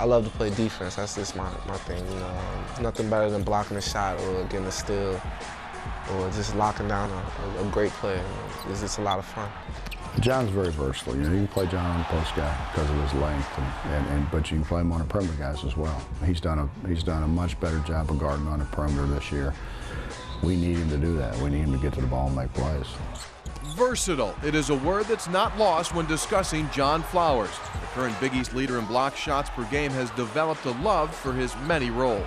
I love to play defense. That's just my thing, you know. Nothing better than blocking a shot or getting a steal or just locking down a great play. You know. It's just a lot of fun. John's very versatile. You know, you can play John on a post guy because of his length, but you can play him on the perimeter guys as well. He's done a much better job of guarding on the perimeter this year. We need him to do that. We need him to get to the ball and make plays. Versatile. It is a word that's not lost when discussing John Flowers. The current Big East leader in block shots per game has developed a love for his many roles.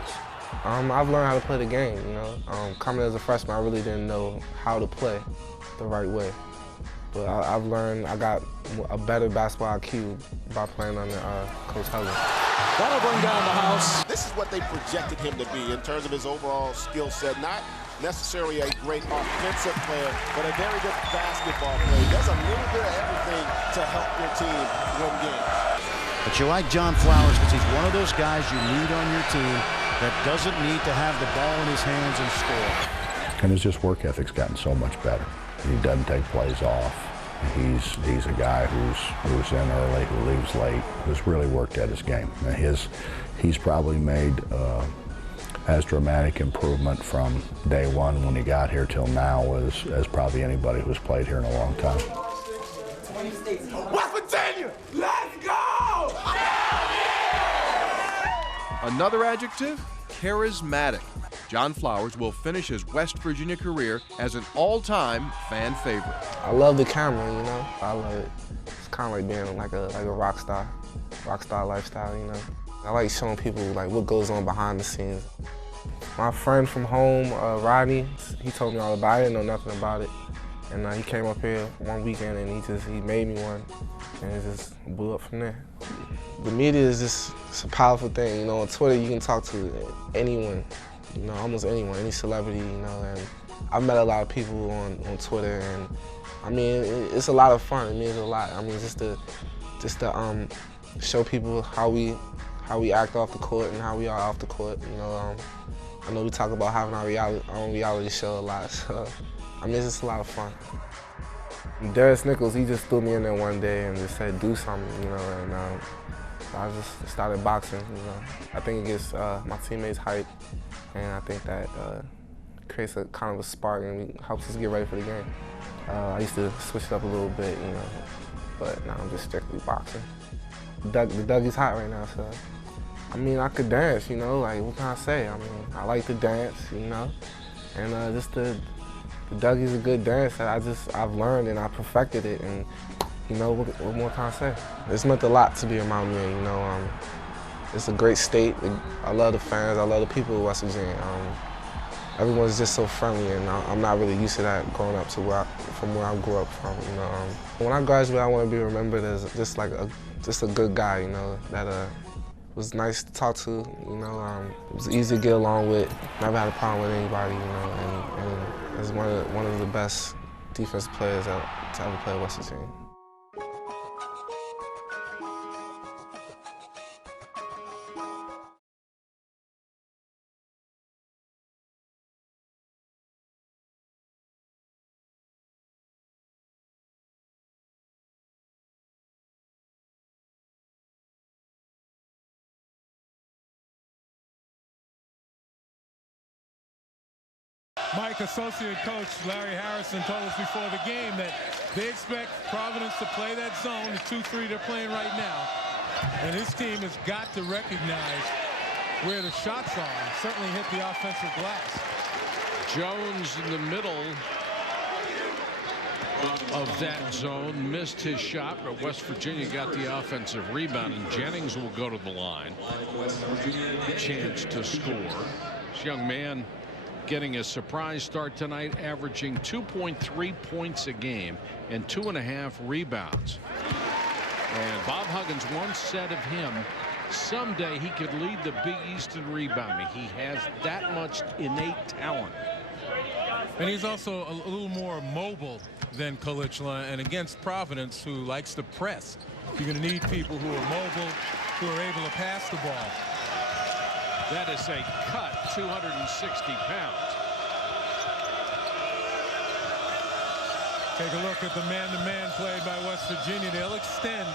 I've learned how to play the game, you know. Coming as a freshman, I really didn't know how to play the right way. But I've learned, I got a better basketball IQ by playing under Coach Hugger. That'll bring down the house. This is what they projected him to be in terms of his overall skill set. Not necessarily a great offensive player, but a very good basketball player. He does a little bit of everything to help your team win games. But you like John Flowers because he's one of those guys you need on your team that doesn't need to have the ball in his hands and score. And his just work ethic's gotten so much better. He doesn't take plays off. He's a guy who's in early, who leaves late, who's really worked at his game. And he's probably made as dramatic improvement from day one when he got here till now as probably anybody who's played here in a long time. West Virginia, let's go! Another adjective, charismatic. John Flowers will finish his West Virginia career as an all-time fan favorite. I love the camera, you know. I love it. It's kind of like being like a rock star lifestyle, you know. I like showing people like what goes on behind the scenes. My friend from home, Rodney, he told me all about it. I didn't know nothing about it. And he came up here one weekend and he made me one. And it just blew up from there. The media is just, it's a powerful thing. You know, on Twitter you can talk to anyone, you know, almost anyone, any celebrity, you know. And I've met a lot of people on Twitter, and I mean, it's a lot of fun. It means a lot. I mean, just to show people how we act off the court and how we are off the court. You know, I know we talk about having our own reality show a lot, so I mean, it's just a lot of fun. Darius Nichols, he just threw me in there one day and just said, do something, you know, and I just started boxing, you know. I think it gets my teammates hyped, and I think that creates a kind of a spark and helps us get ready for the game. I used to switch it up a little bit, you know, but now I'm just strictly boxing. The Dougie's hot right now, so I mean, I could dance, you know, like what can I say? I mean, I like to dance, you know, and just the Dougie's a good dancer. I've learned and I perfected it, and you know, what more can I say? It's meant a lot to be a Miami, you know. It's a great state. I love the fans. I love the people of West Virginia. Everyone's just so friendly, and I'm not really used to that growing up from where I grew up from. You know, when I graduate, I want to be remembered as just a good guy. You know, that was nice to talk to. You know, it was easy to get along with. Never had a problem with anybody. You know, and as one of the best defensive players to ever play at West Virginia. Mike, associate coach Larry Harrison told us before the game that they expect Providence to play that zone, the 2-3 they're playing right now. And his team has got to recognize where the shots are and certainly hit the offensive glass. Jones in the middle of that zone missed his shot, but West Virginia got the offensive rebound, and Jennings will go to the line. Chance to score. This young man getting a surprise start tonight, averaging 2.3 points a game and 2.5 rebounds. And Bob Huggins once said of him, someday he could lead the Big East in rebounding. He has that much innate talent. And he's also a little more mobile than Kalichla, and against Providence, who likes to press, you're going to need people who are mobile, who are able to pass the ball. That is a cut, 260 pounds. Take a look at the man-to-man play by West Virginia. They'll extend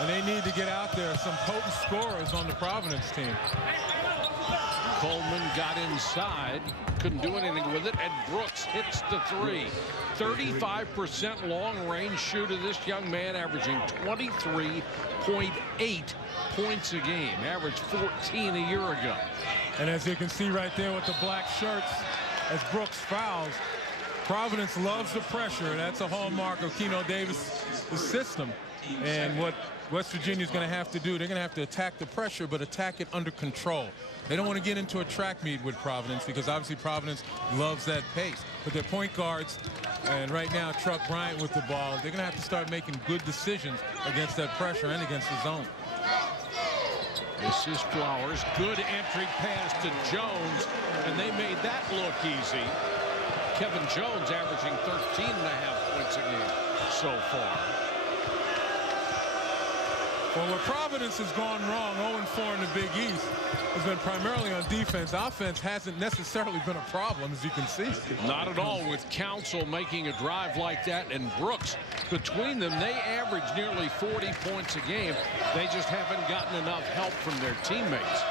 and they need to get out there some potent scorers on the Providence team. Coleman got inside, couldn't do anything with it, and Brooks hits the three. 35% long-range shooter, this young man, averaging 23.8 points a game, averaged 14 a year ago. And as you can see right there with the black shirts, as Brooks fouls, Providence loves the pressure. That's a hallmark of Keno Davis' system. And what West Virginia is going to have to do, they're going to have to attack the pressure, but attack it under control. They don't want to get into a track meet with Providence because obviously Providence loves that pace. But their point guards, and right now Truck Bryant with the ball, they're going to have to start making good decisions against that pressure and against the zone. This is Flowers. Good entry pass to Jones, and they made that look easy. Kevin Jones averaging 13.5 points a game so far. Well, where Providence has gone wrong, 0-4 in the Big East, has been primarily on defense. Offense hasn't necessarily been a problem, as you can see. Not at all, with Council making a drive like that, and Brooks. Between them, they average nearly 40 points a game. They just haven't gotten enough help from their teammates.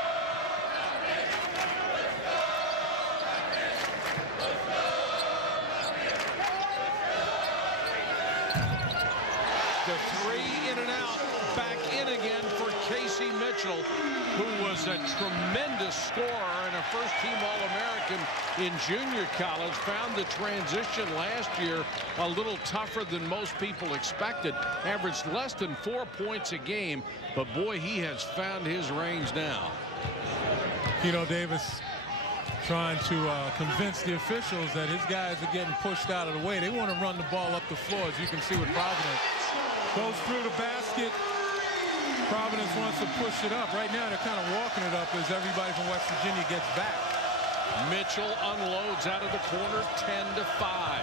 The three in and out. Back in again for Casey Mitchell, who was a tremendous scorer and a first-team All-American in junior college. Found the transition last year a little tougher than most people expected. Averaged less than 4 points a game, but boy, he has found his range now. Keno Davis trying to convince the officials that his guys are getting pushed out of the way. They want to run the ball up the floor, as you can see with Providence. Goes through the basket. Providence wants to push it up. Right now, they're kind of walking it up as everybody from West Virginia gets back. Mitchell unloads out of the corner, 10-5.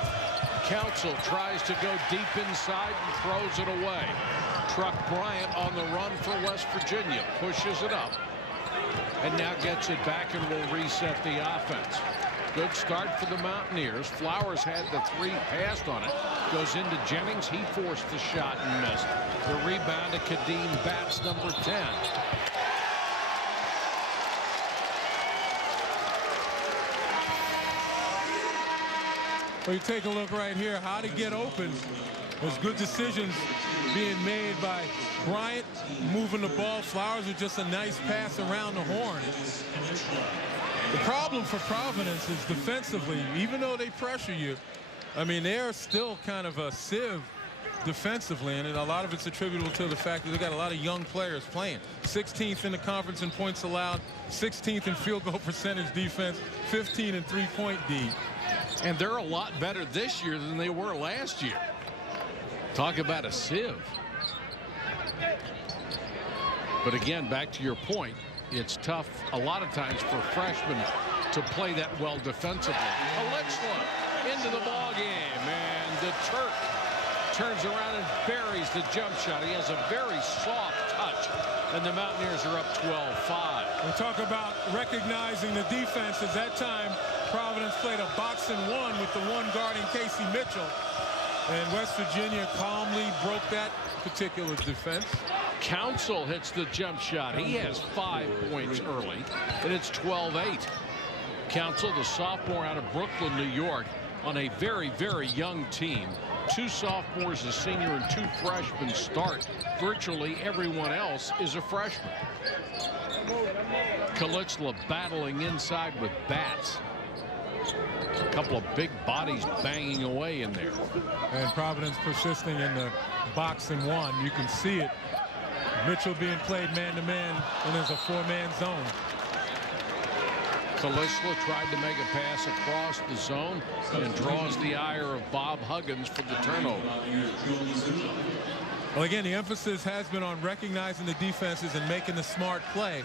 Council tries to go deep inside and throws it away. Truck Bryant on the run for West Virginia, pushes it up, and now gets it back and will reset the offense. Good start for the Mountaineers. Flowers had the three passed on it. Goes into Jennings. He forced the shot and missed. The rebound to Kadeem Batts, number 10. Well, you take a look right here, how to get open. There's good decisions being made by Bryant, moving the ball. Flowers with just a nice pass around the horn. The problem for Providence is defensively, even though they pressure you, I mean, they're still kind of a sieve defensively, and a lot of it's attributable to the fact that they got a lot of young players playing. 16th in the conference in points allowed, 16th in field goal percentage defense, 15 in three-point D. And they're a lot better this year than they were last year. Talk about a sieve. But again, back to your point, it's tough a lot of times for freshmen to play that well defensively. Kalixla into the ball game, and the Turk turns around and buries the jump shot. He has a very soft touch, and the Mountaineers are up 12-5. We talk about recognizing the defense. At that time, Providence played a box and one with the one guarding Casey Mitchell, and West Virginia calmly broke that particular defense. Council hits the jump shot. He has 5 points early, and it's 12-8. Council, the sophomore out of Brooklyn, New York, on a very, very young team. 2 sophomores, a senior, and 2 freshmen start. Virtually everyone else is a freshman. Kalixla battling inside with Batts. A couple of big bodies banging away in there. And Providence persisting in the box and one. You can see it. Mitchell being played man-to-man, and there's a 4-man zone. Kalixla tried to make a pass across the zone and draws the ire of Bob Huggins for the turnover. Well, again, the emphasis has been on recognizing the defenses and making the smart play.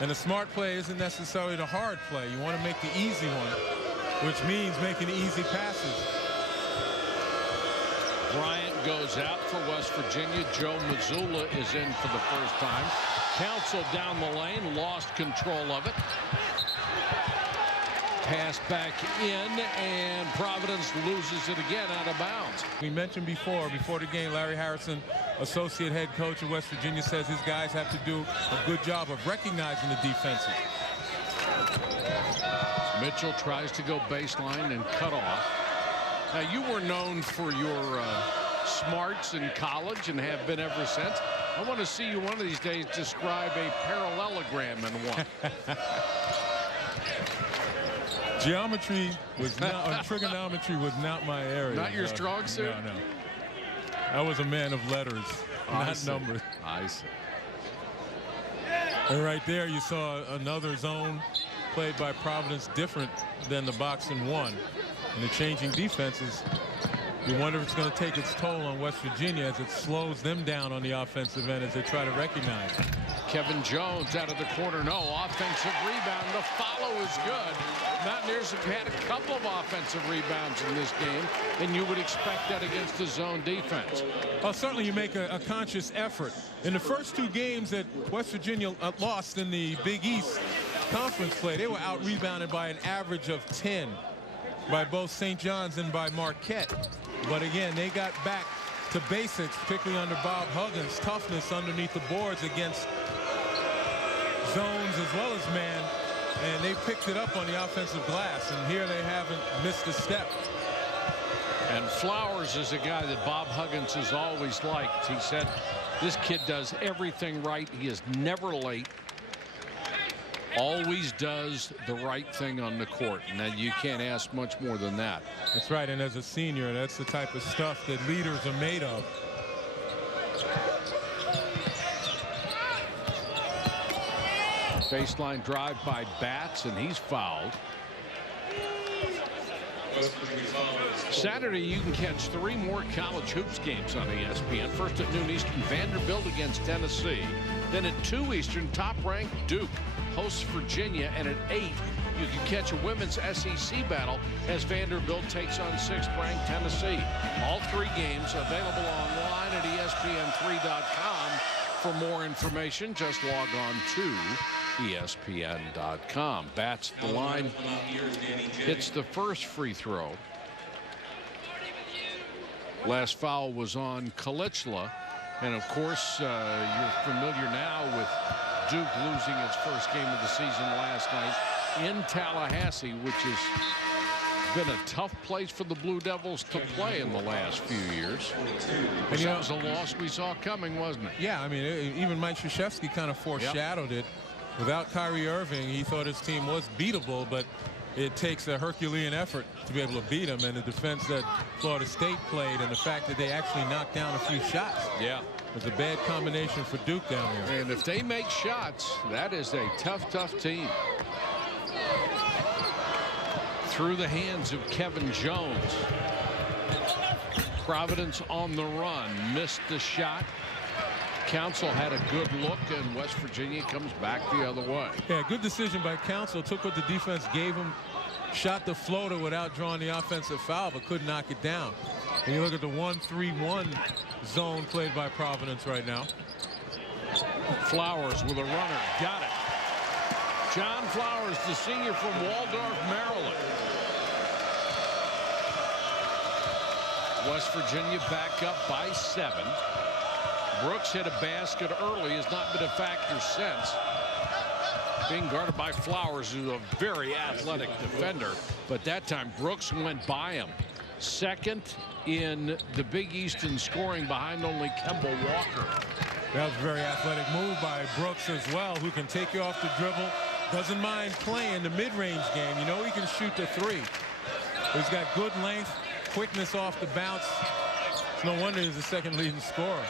And the smart play isn't necessarily the hard play. You want to make the easy one, which means making easy passes. Bryant goes out for West Virginia. Joe Mazzulla is in for the first time. Council down the lane, lost control of it. Pass back in, and Providence loses it again out of bounds. We mentioned before the game, Larry Harrison, associate head coach of West Virginia, says his guys have to do a good job of recognizing the defenses. Mitchell tries to go baseline and cut off. Now, you were known for your smarts in college and have been ever since. I want to see you one of these days describe a parallelogram in one. Geometry was not, or trigonometry was not my area. Not your strong suit? No, no. I was a man of letters, not numbers. I see. And right there, you saw another zone played by Providence different than the box and one. And the changing defenses, you wonder if it's going to take its toll on West Virginia as it slows them down on the offensive end as they try to recognize. Kevin Jones out of the corner. No offensive rebound. The follow is good. Mountaineers have had a couple of offensive rebounds in this game, and you would expect that against the zone defense. Well, certainly you make a conscious effort. In the first two games that West Virginia lost in the Big East conference play, they were out-rebounded by an average of 10 by both St. John's and by Marquette. But again, they got back to basics, particularly under Bob Huggins. Toughness underneath the boards against zones as well as man. And they picked it up on the offensive glass. And here they haven't missed a step. And Flowers is a guy that Bob Huggins has always liked. He said this kid does everything right. He is never late. Always does the right thing on the court. And then you can't ask much more than that. That's right. And as a senior, that's the type of stuff that leaders are made of. Baseline drive by Batts, and he's fouled. Saturday, you can catch 3 more college hoops games on ESPN. First at noon Eastern, Vanderbilt against Tennessee. Then at 2 Eastern, top-ranked Duke hosts Virginia. And at 8, you can catch a women's SEC battle as Vanderbilt takes on 6th-ranked Tennessee. All 3 games available online at ESPN3.com. For more information, just log on to ESPN.com. Batts the line, hits the first free throw. Last foul was on Kalichla. And of course, you're familiar now with Duke losing its first game of the season last night in Tallahassee, which has been a tough place for the Blue Devils to play in the last few years. And that was a loss we saw coming, wasn't it? Yeah, I mean, even Mike Krzyzewski kind of foreshadowed it. Without Kyrie Irving, he thought his team was beatable, but it takes a Herculean effort to be able to beat him. And the defense that Florida State played and the fact that they actually knocked down a few shots. Yeah. Was a bad combination for Duke down there. And if they make shots, that is a tough, tough team. Through the hands of Kevin Jones. Providence on the run. Missed the shot. Council had a good look, and West Virginia comes back the other way. Yeah, good decision by Council. Took what the defense gave him. Shot the floater without drawing the offensive foul, but couldn't knock it down. And you look at the 1-3-1 zone played by Providence right now. Flowers with a runner. Got it. John Flowers, the senior from Waldorf, Maryland. West Virginia back up by 7. Brooks hit a basket early, has not been a factor since. Being guarded by Flowers, who's a very athletic defender. But that time, Brooks went by him. Second in the Big East in scoring behind only Kemba Walker. That was a very athletic move by Brooks as well, who can take you off the dribble. Doesn't mind playing the mid-range game. You know he can shoot the 3. He's got good length, quickness off the bounce. It's no wonder he's the second leading scorer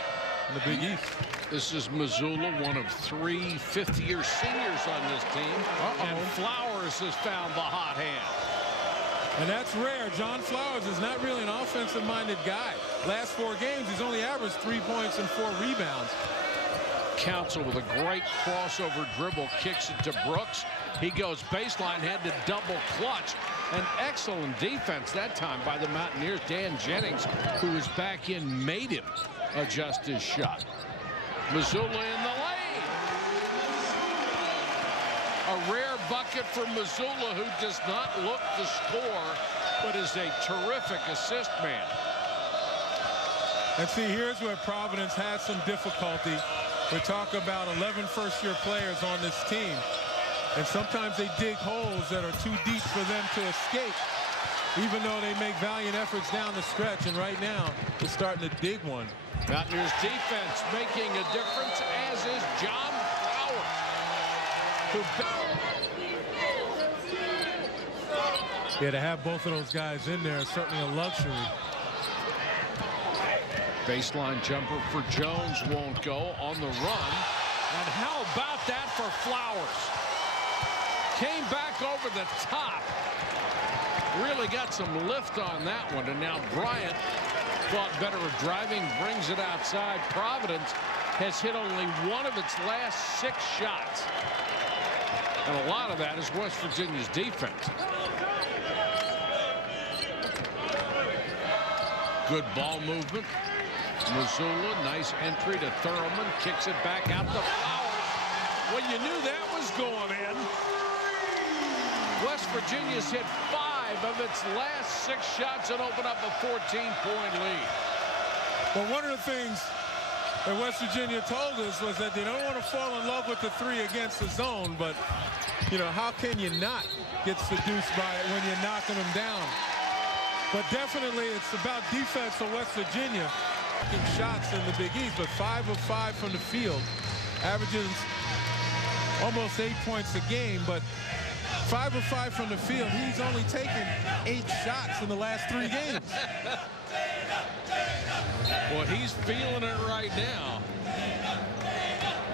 in the Big East. This is Missoula, one of 3 fifth-year seniors on this team. And Flowers has found the hot hand. And that's rare. John Flowers is not really an offensive-minded guy. Last 4 games, he's only averaged 3 points and 4 rebounds. Council with a great crossover dribble, kicks it to Brooks. He goes baseline, had to double clutch. An excellent defense that time by the Mountaineers. Dan Jennings, who was back in, made him adjust his shot. Missoula in the lane. A rare bucket for Mazzulla, who does not look to score, but is a terrific assist man. And see, here's where Providence has some difficulty. We talk about 11 first-year players on this team, and sometimes they dig holes that are too deep for them to escape, even though they make valiant efforts down the stretch. And right now, they're starting to dig one. Mountaineers defense making a difference, as is John Flowers, Yeah, to have both of those guys in there is certainly a luxury. Baseline jumper for Jones won't go on the run. And how about that for Flowers? Came back over the top. Really got some lift on that one. And now Bryant thought better of driving, brings it outside. Providence has hit only one of its last 6 shots. And a lot of that is West Virginia's defense. Good ball movement. Mazzulla, nice entry to Thurman, kicks it back out to Flowers. Well, you knew that was going in. West Virginia's hit 5 of its last 6 shots and open up a 14-point lead. Well, one of the things that West Virginia told us was that they don't want to fall in love with the 3 against the zone, but, you know, how can you not get seduced by it when you're knocking them down? But definitely it's about defense for West Virginia. Shots in the Big East, but 5 of 5 from the field, averages almost 8 points a game, but 5 of 5 from the field. He's only taken 8 shots in the last 3 games. Well, he's feeling it right now.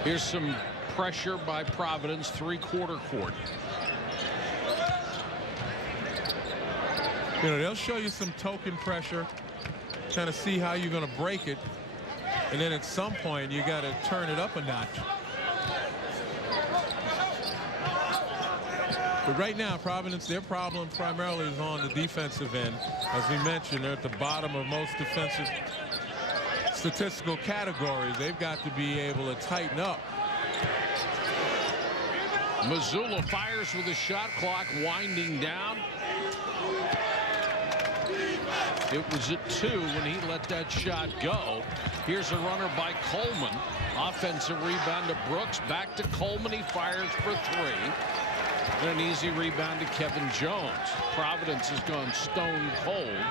Here's some pressure by Providence, 3-quarter court. You know, they'll show you some token pressure, kind of see how you're going to break it, and then at some point you got to turn it up a notch. But right now, Providence, their problem primarily is on the defensive end. As we mentioned, they're at the bottom of most defensive statistical categories. They've got to be able to tighten up. Mazzulla fires with the shot clock winding down. It was at 2 when he let that shot go. Here's a runner by Coleman. Offensive rebound to Brooks. Back to Coleman. He fires for 3. And an easy rebound to Kevin Jones. Providence has gone stone cold.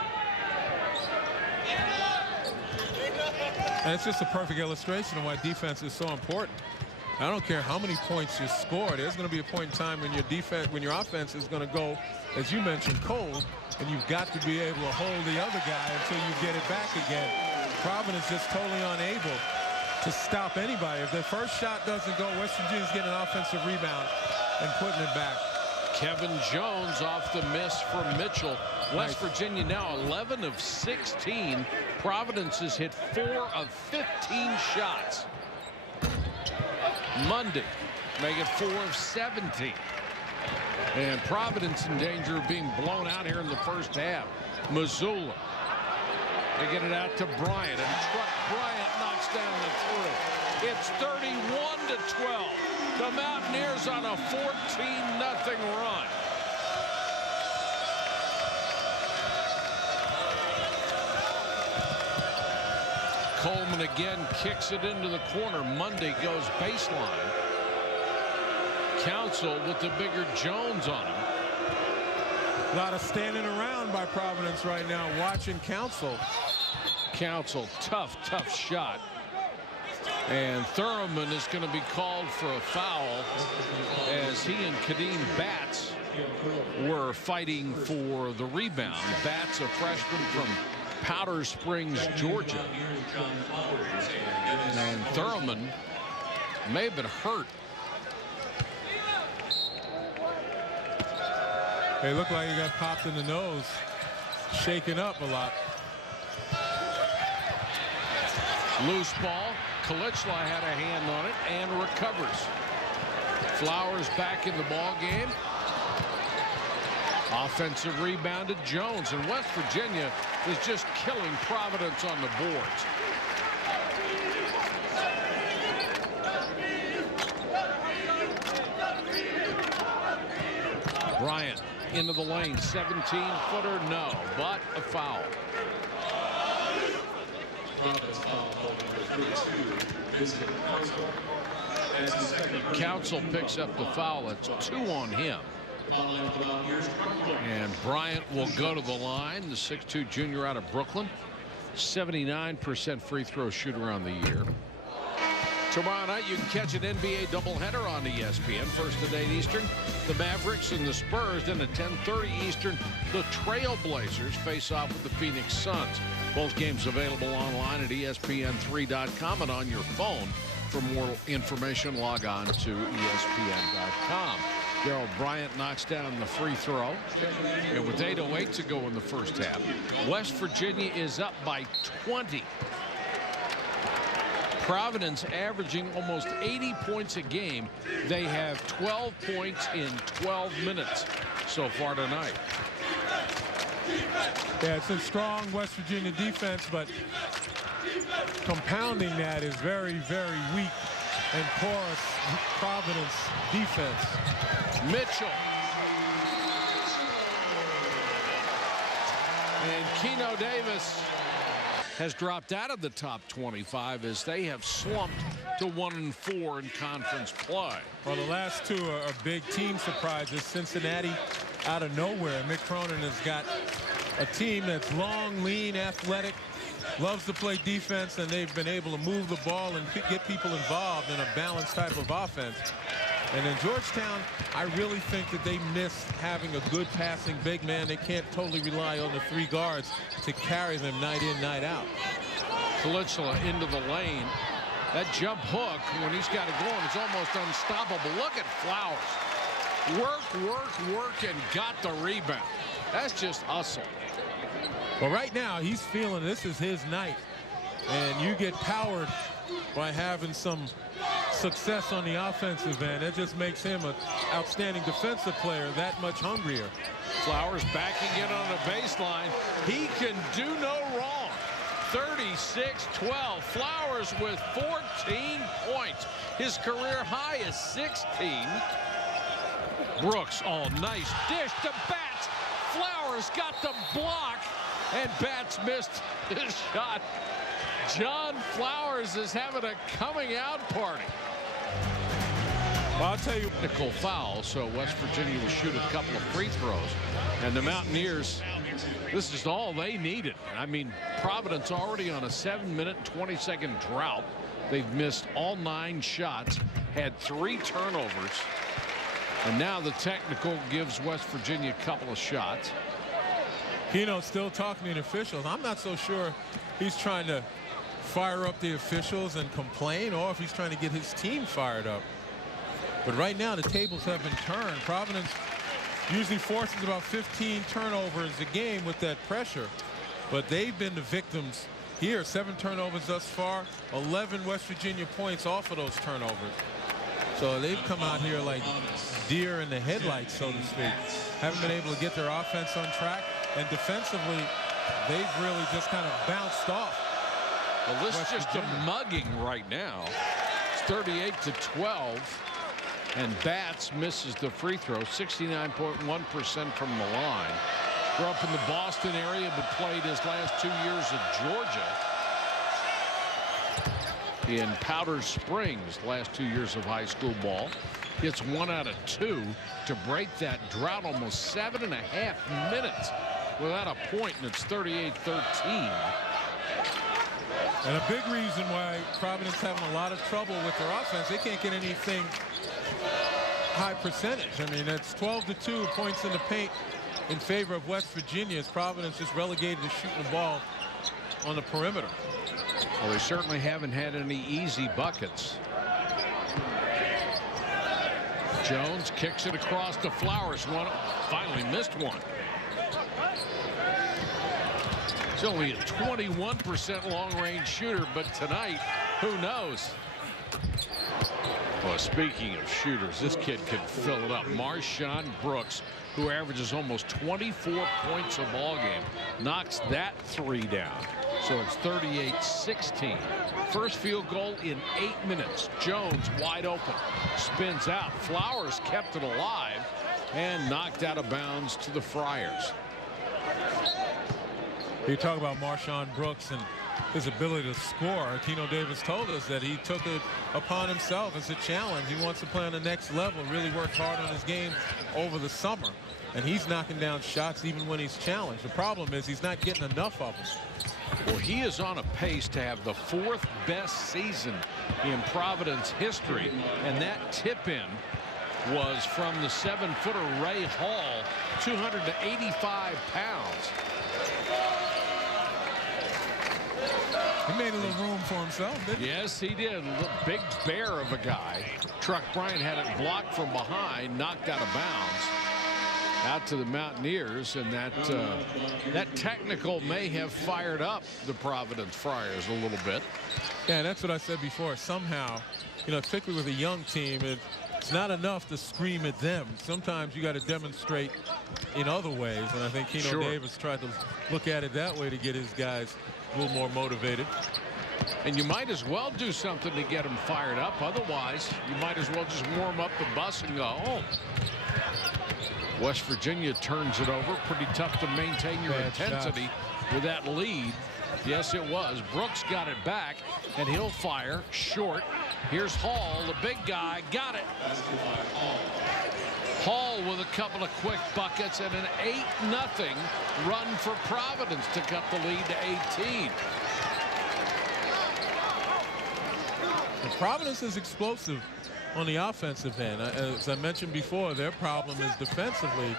And it's just a perfect illustration of why defense is so important. I don't care how many points you score. There's going to be a point in time when your offense is going to go, as you mentioned, cold, and you've got to be able to hold the other guy until you get it back again. Providence just totally unable to stop anybody. If the first shot doesn't go, West Virginia's getting an offensive rebound and putting it back. Kevin Jones off the miss from Mitchell. West Virginia now 11 of 16. Providence has hit 4 of 15 shots. Monday make it 4 of 17. And Providence in danger of being blown out here in the first half. Mazzulla. They get it out to Bryant, and Bryant knocks down the 3. It's 31-12. The Mountaineers on a 14-0 run. Coleman again kicks it into the corner. Monday goes baseline. Council with the bigger Jones on him. A lot of standing around by Providence right now, watching Council. Council, tough shot. And Thurman is going to be called for a foul as he and Kadeem Batts were fighting for the rebound. Batts, a freshman from Powder Springs, Georgia. And Thurman may have been hurt. They look like he got popped in the nose, shaken up a lot. Loose ball. Kalichla had a hand on it and recovers. Flowers back in the ball game. Offensive rebound to Jones, and West Virginia is just killing Providence on the boards. into the lane. 17-footer, no, but a foul. Council picks up the foul. It's 2 on him. And Bryant will go to the line, the 6'2" junior out of Brooklyn. 79% free throw shooter on the year. Tomorrow night you can catch an NBA doubleheader on ESPN. First at 8 Eastern, the Mavericks and the Spurs. Then at 10:30 Eastern, the Trailblazers face off with the Phoenix Suns. Both games available online at ESPN3.com and on your phone. For more information, log on to ESPN.com. Gerald Bryant knocks down the free throw. And with 8:08 to go in the first half, West Virginia is up by 20. Providence averaging almost 80 points a game. They have 12 points in 12 minutes so far tonight. Yeah, it's a strong West Virginia defense, but compounding that is very, very weak and porous Providence defense. Mitchell. And Keno Davis has dropped out of the top 25 as they have slumped to 1-4 in conference play. Well, the last two are big team surprises. Cincinnati out of nowhere. Mick Cronin has got a team that's long, lean, athletic, loves to play defense, and they've been able to move the ball and get people involved in a balanced type of offense. And in Georgetown, I really think that they miss having a good passing big man. They can't totally rely on the 3 guards to carry them night in, night out. Peninsula into the lane. That jump hook, when he's got it going, is almost unstoppable. Look at Flowers. Work, and got the rebound. That's just hustle. Well, right now, he's feeling this is his night. And you get powered by having some success on the offensive end. It just makes him an outstanding defensive player that much hungrier. Flowers backing in on the baseline. He can do no wrong. 36-12. Flowers with 14 points. His career high is 16. Brooks, nice dish to Batts. Flowers got the block, and Batts missed his shot. John Flowers is having a coming out party. Well, I'll tell you. Technical foul, so West Virginia will shoot a couple of free throws. And the Mountaineers, this is all they needed. I mean, Providence already on a 7-minute and 20-second drought. They've missed all 9 shots, had 3 turnovers. And now the technical gives West Virginia a couple of shots. Keno's still talking to the officials. I'm not so sure he's trying to fire up the officials and complain, or if he's trying to get his team fired up. But right now the tables have been turned. Providence usually forces about 15 turnovers a game with that pressure, but they've been the victims here. 7 turnovers thus far, 11 West Virginia points off of those turnovers. So they've come out here like deer in the headlights, so to speak. Haven't been able to get their offense on track, and defensively they've really just kind of bounced off. Well, this is just a mugging right now. It's 38-12. And Batts misses the free throw, 69.1% from the line. Grew up in the Boston area, but played his last 2 years at Georgia. In Powder Springs, last 2 years of high school ball. Hits 1 out of 2 to break that drought, almost 7.5 minutes without a point, and it's 38-13. And a big reason why Providence having a lot of trouble with their offense, they can't get anything high percentage. I mean, it's 12-2 points in the paint in favor of West Virginia, as Providence is relegated to shooting the ball on the perimeter. Well, they certainly haven't had any easy buckets. Jones kicks it across to Flowers. Finally missed one. He's only a 21% long-range shooter, but tonight, who knows? Well, speaking of shooters, this kid can fill it up. Marshawn Brooks, who averages almost 24 points a ball game, knocks that 3 down. So it's 38-16. First field goal in 8 minutes. Jones wide open. Spins out. Flowers kept it alive. and knocked out of bounds to the Friars. You talk about Marshawn Brooks and his ability to score. Keno Davis told us that he took it upon himself as a challenge. He wants to play on the next level, really worked hard on his game over the summer. And he's knocking down shots even when he's challenged. The problem is he's not getting enough of them. Well, he is on a pace to have the 4th best season in Providence history. And that tip-in was from the 7-footer Ray Hall, 285 pounds. He made a little room for himself, didn't he? Yes, he did. A big bear of a guy. Truck Bryant had it blocked from behind, knocked out of bounds. Out to the Mountaineers, and that technical may have fired up the Providence Friars a little bit. Yeah, that's what I said before. Somehow, you know, particularly with a young team, it's not enough to scream at them. Sometimes you got to demonstrate in other ways, and I think Keno Davis tried to look at it that way to get his guys a little more motivated. And you might as well do something to get them fired up. Otherwise, you might as well just warm up the bus and go home. West Virginia turns it over. Pretty tough to maintain your intensity with that lead. Yes, it was. Brooks got it back, and he'll fire short. Here's Hall, the big guy, got it. Hall with a couple of quick buckets and an 8-0 run for Providence to cut the lead to 18. And Providence is explosive on the offensive end. As I mentioned before, their problem is defensively.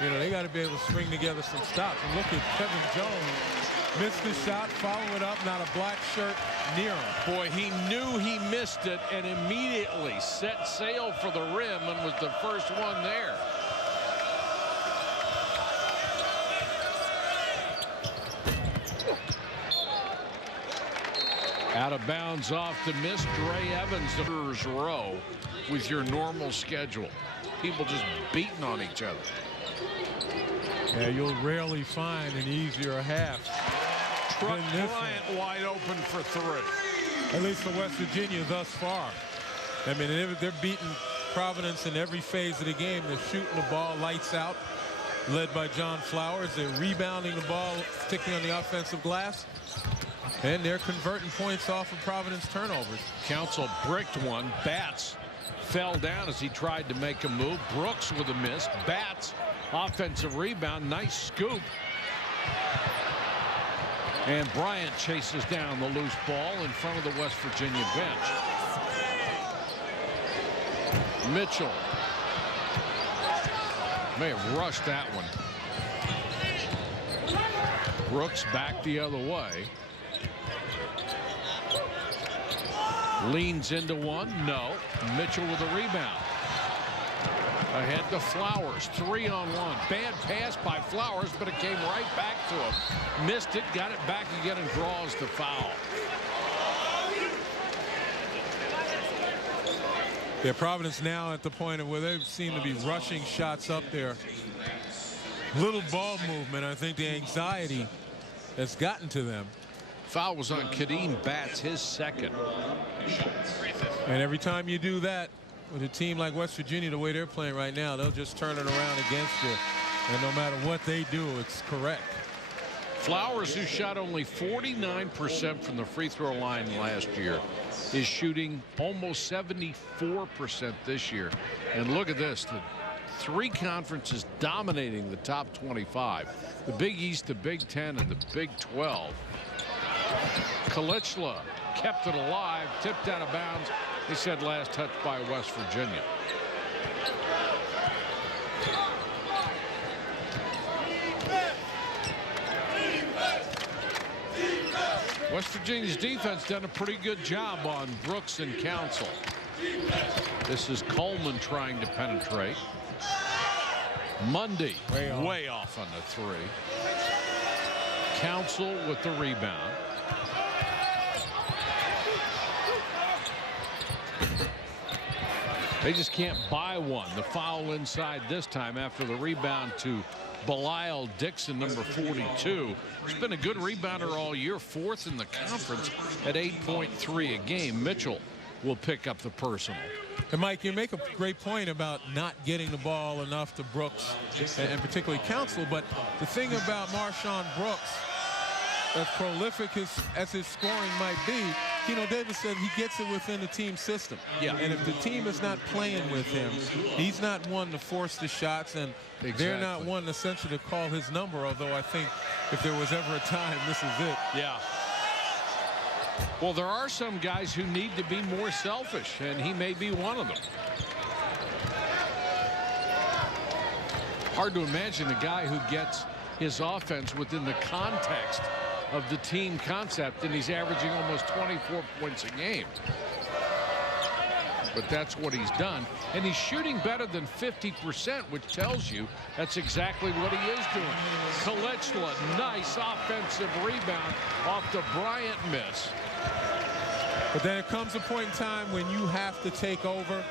You know, they got to be able to string together some stops. And look at Kevin Jones. Missed the shot, follow it up, not a black shirt near him. Boy, he knew he missed it and immediately set sail for the rim and was the first one there. Out of bounds off the miss, Dre Evans, the row with your normal schedule. People just beating on each other. Yeah, you'll rarely find an easier half. Truck Bryant wide open for 3. At least for West Virginia thus far. I mean, they're beating Providence in every phase of the game. They're shooting the ball lights out, led by John Flowers. They're rebounding the ball, particularly on the offensive glass. And they're converting points off of Providence turnovers. Council bricked one. Batts fell down as he tried to make a move. Brooks with a miss. Batts offensive rebound. Nice scoop. And Bryant chases down the loose ball in front of the West Virginia bench. Mitchell may have rushed that one. Brooks back the other way. Leans into one. No. Mitchell with a rebound. Ahead to Flowers. 3-on-1. Bad pass by Flowers, but it came right back to him. Missed it, got it back again, and draws the foul. Yeah, Providence now at the point of where they seem to be rushing shots up there. Little ball movement. I think the anxiety has gotten to them. Foul was on Kadeem Batts, his second. And every time you do that with a team like West Virginia, the way they're playing right now, they'll just turn it around against you. And no matter what they do, it's correct. Flowers, who shot only 49% from the free throw line last year, is shooting almost 74% this year. And look at this. The 3 conferences dominating the top 25. The Big East, the Big Ten, and the Big 12. Kalichla kept it alive, tipped out of bounds. They said last touch by West Virginia. West Virginia's defense done a pretty good job on Brooks and Council. This is Coleman trying to penetrate. Mundy way off on the 3. Council with the rebound. They just can't buy one. The foul inside this time after the rebound to Belial Dixon, number 42. He's been a good rebounder all year, 4th in the conference at 8.3 a game. Mitchell will pick up the personal. And Mike, you make a great point about not getting the ball enough to Brooks and particularly Counsell. But the thing about Marshawn Brooks, as prolific as his scoring might be, Keno Davis said he gets it within the team system. Yeah. And if the team is not playing with him, he's not one to force the shots, and they're not one essentially to call his number, although I think if there was ever a time, this is it. Yeah. Well, there are some guys who need to be more selfish, and he may be one of them. Hard to imagine a guy who gets his offense within the context of the team concept, and he's averaging almost 24 points a game. But that's what he's done, and he's shooting better than 50%, which tells you that's exactly what he is doing. Kalichla, nice offensive rebound off the Bryant miss. But then it comes a point in time when you have to take over,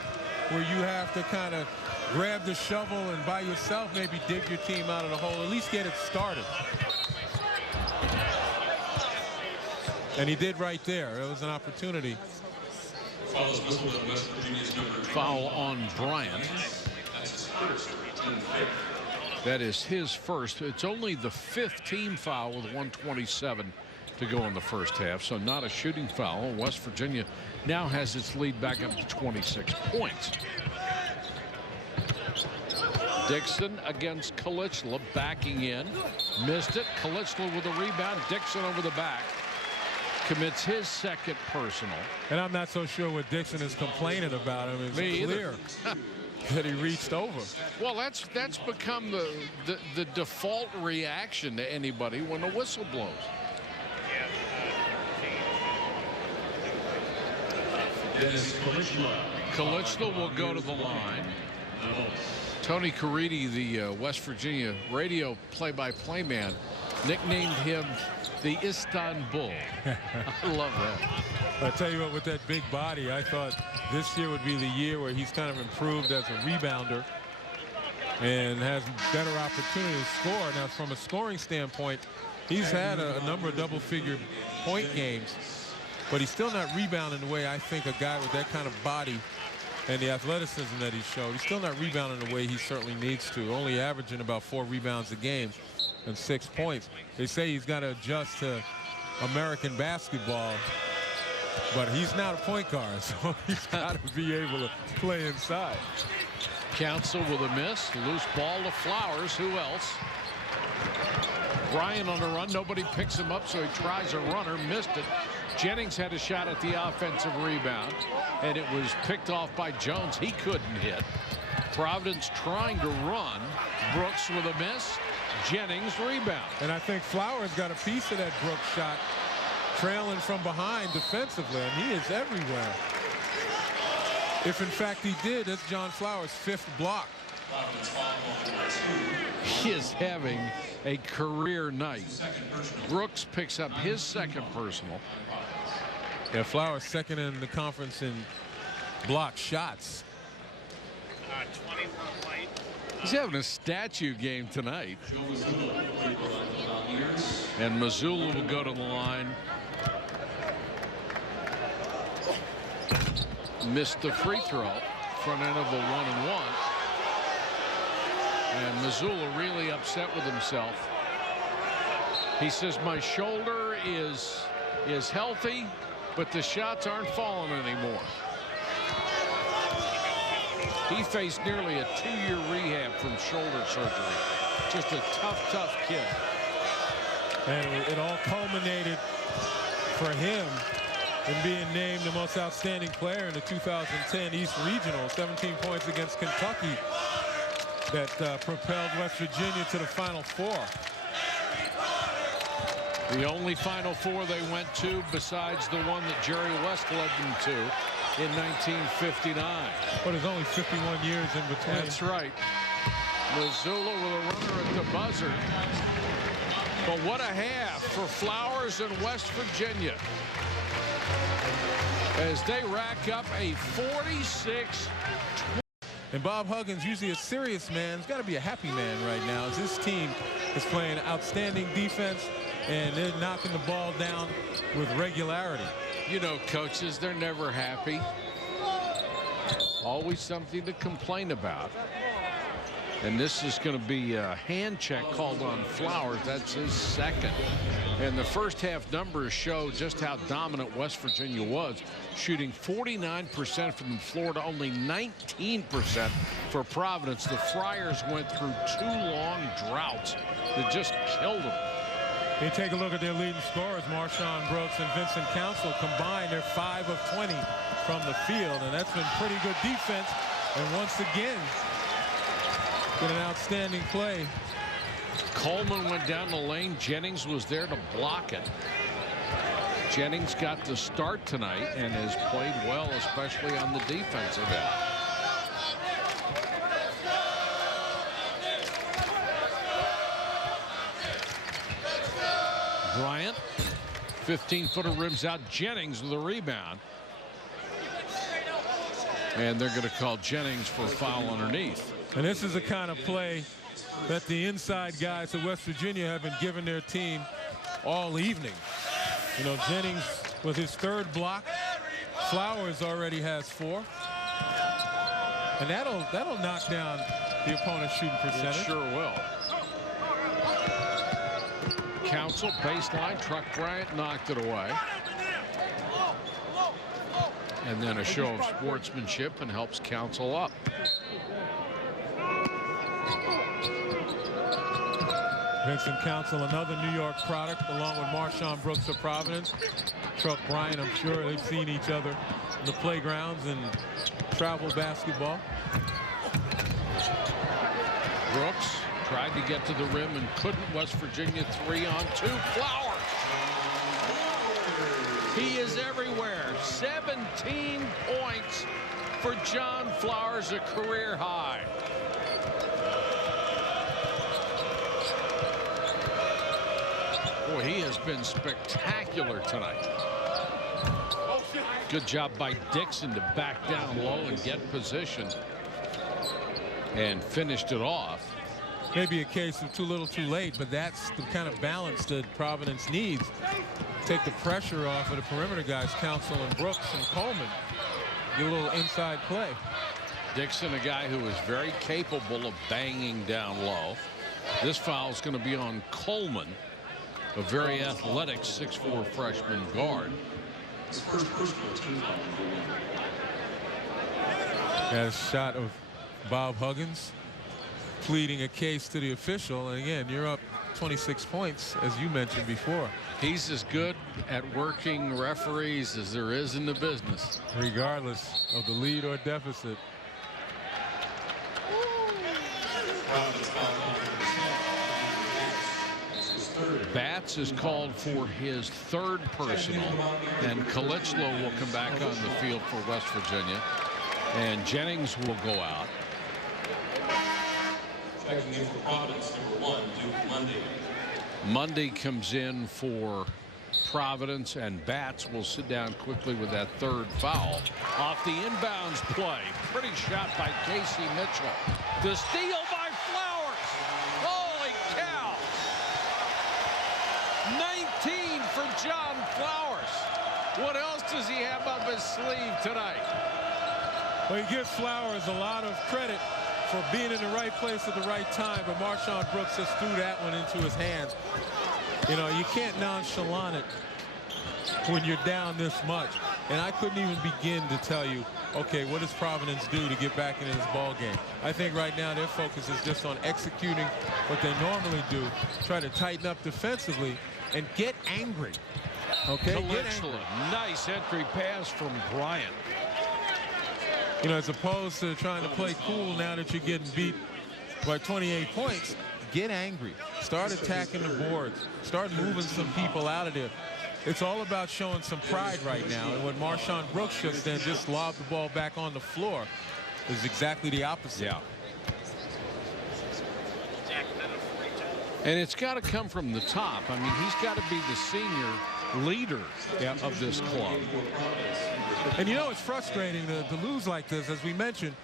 where you have to kind of grab the shovel and by yourself maybe dig your team out of the hole, at least get it started. And he did right there. It was an opportunity. Foul on Bryant. That is his first. It's only the 5th team foul with 1:27 to go in the first half, so not a shooting foul. West Virginia now has its lead back up to 26 points. Dixon against Kalichla, backing in. Missed it. Kalichla with a rebound. Dixon over the back. Commits his second personal. And I'm not so sure what Dixon is complaining about. I mean, it's clear that he reached over. Well, that's become the default reaction to anybody when the whistle blows. Kalichla will go to the line. Tony Caridi, the West Virginia radio play-by-play man, nicknamed him the Istanbul. I love that. I tell you what, with that big body, I thought this year would be the year where he's kind of improved as a rebounder and has better opportunity to score. Now, from a scoring standpoint, he's had a number of double-figure point games, but he's still not rebounding the way I think a guy with that kind of body and the athleticism that he showed. He's still not rebounding the way he certainly needs to, only averaging about 4 rebounds a game and 6 points. They say he's got to adjust to American basketball, but he's not a point guard, so he's got to be able to play inside. Counsell with a miss. Loose ball to Flowers. Who else? Bryant on the run. Nobody picks him up, so he tries a runner. Missed it. Jennings had a shot at the offensive rebound, and it was picked off by Jones. He couldn't hit. Providence trying to run. Brooks with a miss. Jennings rebound. And I think Flowers got a piece of that Brooks shot, trailing from behind defensively, and he is everywhere. If in fact he did, that's John Flowers' 5th block. He is having a career night. Brooks picks up his second personal. Yeah, Flowers second in the conference in block shots. He's having a statue game tonight. And Missoula will go to the line. Missed the free throw. Front end of the 1-and-1. And Missoula really upset with himself. He says, my shoulder is healthy, but the shots aren't falling anymore. He faced nearly a 2-year rehab from shoulder surgery. Just a tough kid. And it all culminated for him in being named the most outstanding player in the 2010 East Regional. 17 points against Kentucky that propelled West Virginia to the Final Four. The only Final Four they went to besides the one that Jerry West led them to in 1959. But there's only 51 years in between. That's right. Missoula with a runner at the buzzer. But what a half for Flowers and West Virginia as they rack up a 46. And Bob Huggins, usually a serious man, has got to be a happy man right now as this team is playing outstanding defense and they're knocking the ball down with regularity. You know, coaches, they're never happy. Always something to complain about. And this is going to be a hand check called on Flowers. That's his second. And the first half numbers show just how dominant West Virginia was, shooting 49% from the floor to only 19% for Providence. The Friars went through 2 long droughts that just killed them. You take a look at their leading scorers, Marshawn Brooks and Vincent Council combined. They're 5 of 20 from the field, and that's been pretty good defense. And once again, get an outstanding play. Coleman went down the lane. Jennings was there to block it. Jennings got the start tonight and has played well, especially on the defensive end. Bryant, 15-footer rims out Jennings with a rebound. And they're going to call Jennings for a foul underneath. And this is the kind of play that the inside guys of West Virginia have been giving their team all evening. You know, Jennings with his 3rd block. Flowers already has 4. And that'll knock down the opponent's shooting percentage. It sure will. Council baseline, Truck Bryant knocked it away. And then a show of sportsmanship and helps Council up. Vincent Council, another New York product, along with Marshawn Brooks of Providence. Truck Bryant, I'm sure they've seen each other in the playgrounds and travel basketball. Brooks tried to get to the rim and couldn't. West Virginia 3-on-2. Flowers. He is everywhere. 17 points for John Flowers, a career high. Boy, he has been spectacular tonight. Good job by Dixon to back down low and get position. And finished it off. Maybe a case of too little too late, but that's the kind of balance that Providence needs. Take the pressure off of the perimeter guys, Council and Brooks and Coleman. Get a little inside play. Dixon, a guy who is very capable of banging down low. This foul is going to be on Coleman, a very athletic 6'4" freshman guard. Got a shot of Bob Huggins pleading a case to the official, and again, you're up 26 points, as you mentioned before. He's as good at working referees as there is in the business, regardless of the lead or deficit. Batts is called for his 3rd personal, and Kalichlo will come back on the field for West Virginia, and Jennings will go out. Monday comes in for Providence, and Batts will sit down quickly with that 3rd foul. Off the inbounds play. Pretty shot by Casey Mitchell. The steal by Flowers. Holy cow. 19 for John Flowers. What else does he have up his sleeve tonight? Well, he gives Flowers a lot of credit for being in the right place at the right time, but Marshawn Brooks just threw that one into his hands. You know, you can't nonchalant it when you're down this much. And I couldn't even begin to tell you, okay, what does Providence do to get back into this ball game? I think right now their focus is just on executing what they normally do, try to tighten up defensively and get angry. Okay, get angry. Nice entry pass from Bryant. You know, as opposed to trying to play cool now that you're getting beat by 28 points, get angry. Start attacking the boards. Start moving some people out of there. It's all about showing some pride right now. And what Marshawn Brooks just lobbed the ball back on the floor is exactly the opposite. Yeah. And it's got to come from the top. I mean, he's got to be the senior leader of this club. And you know, it's frustrating to lose like this. As we mentioned,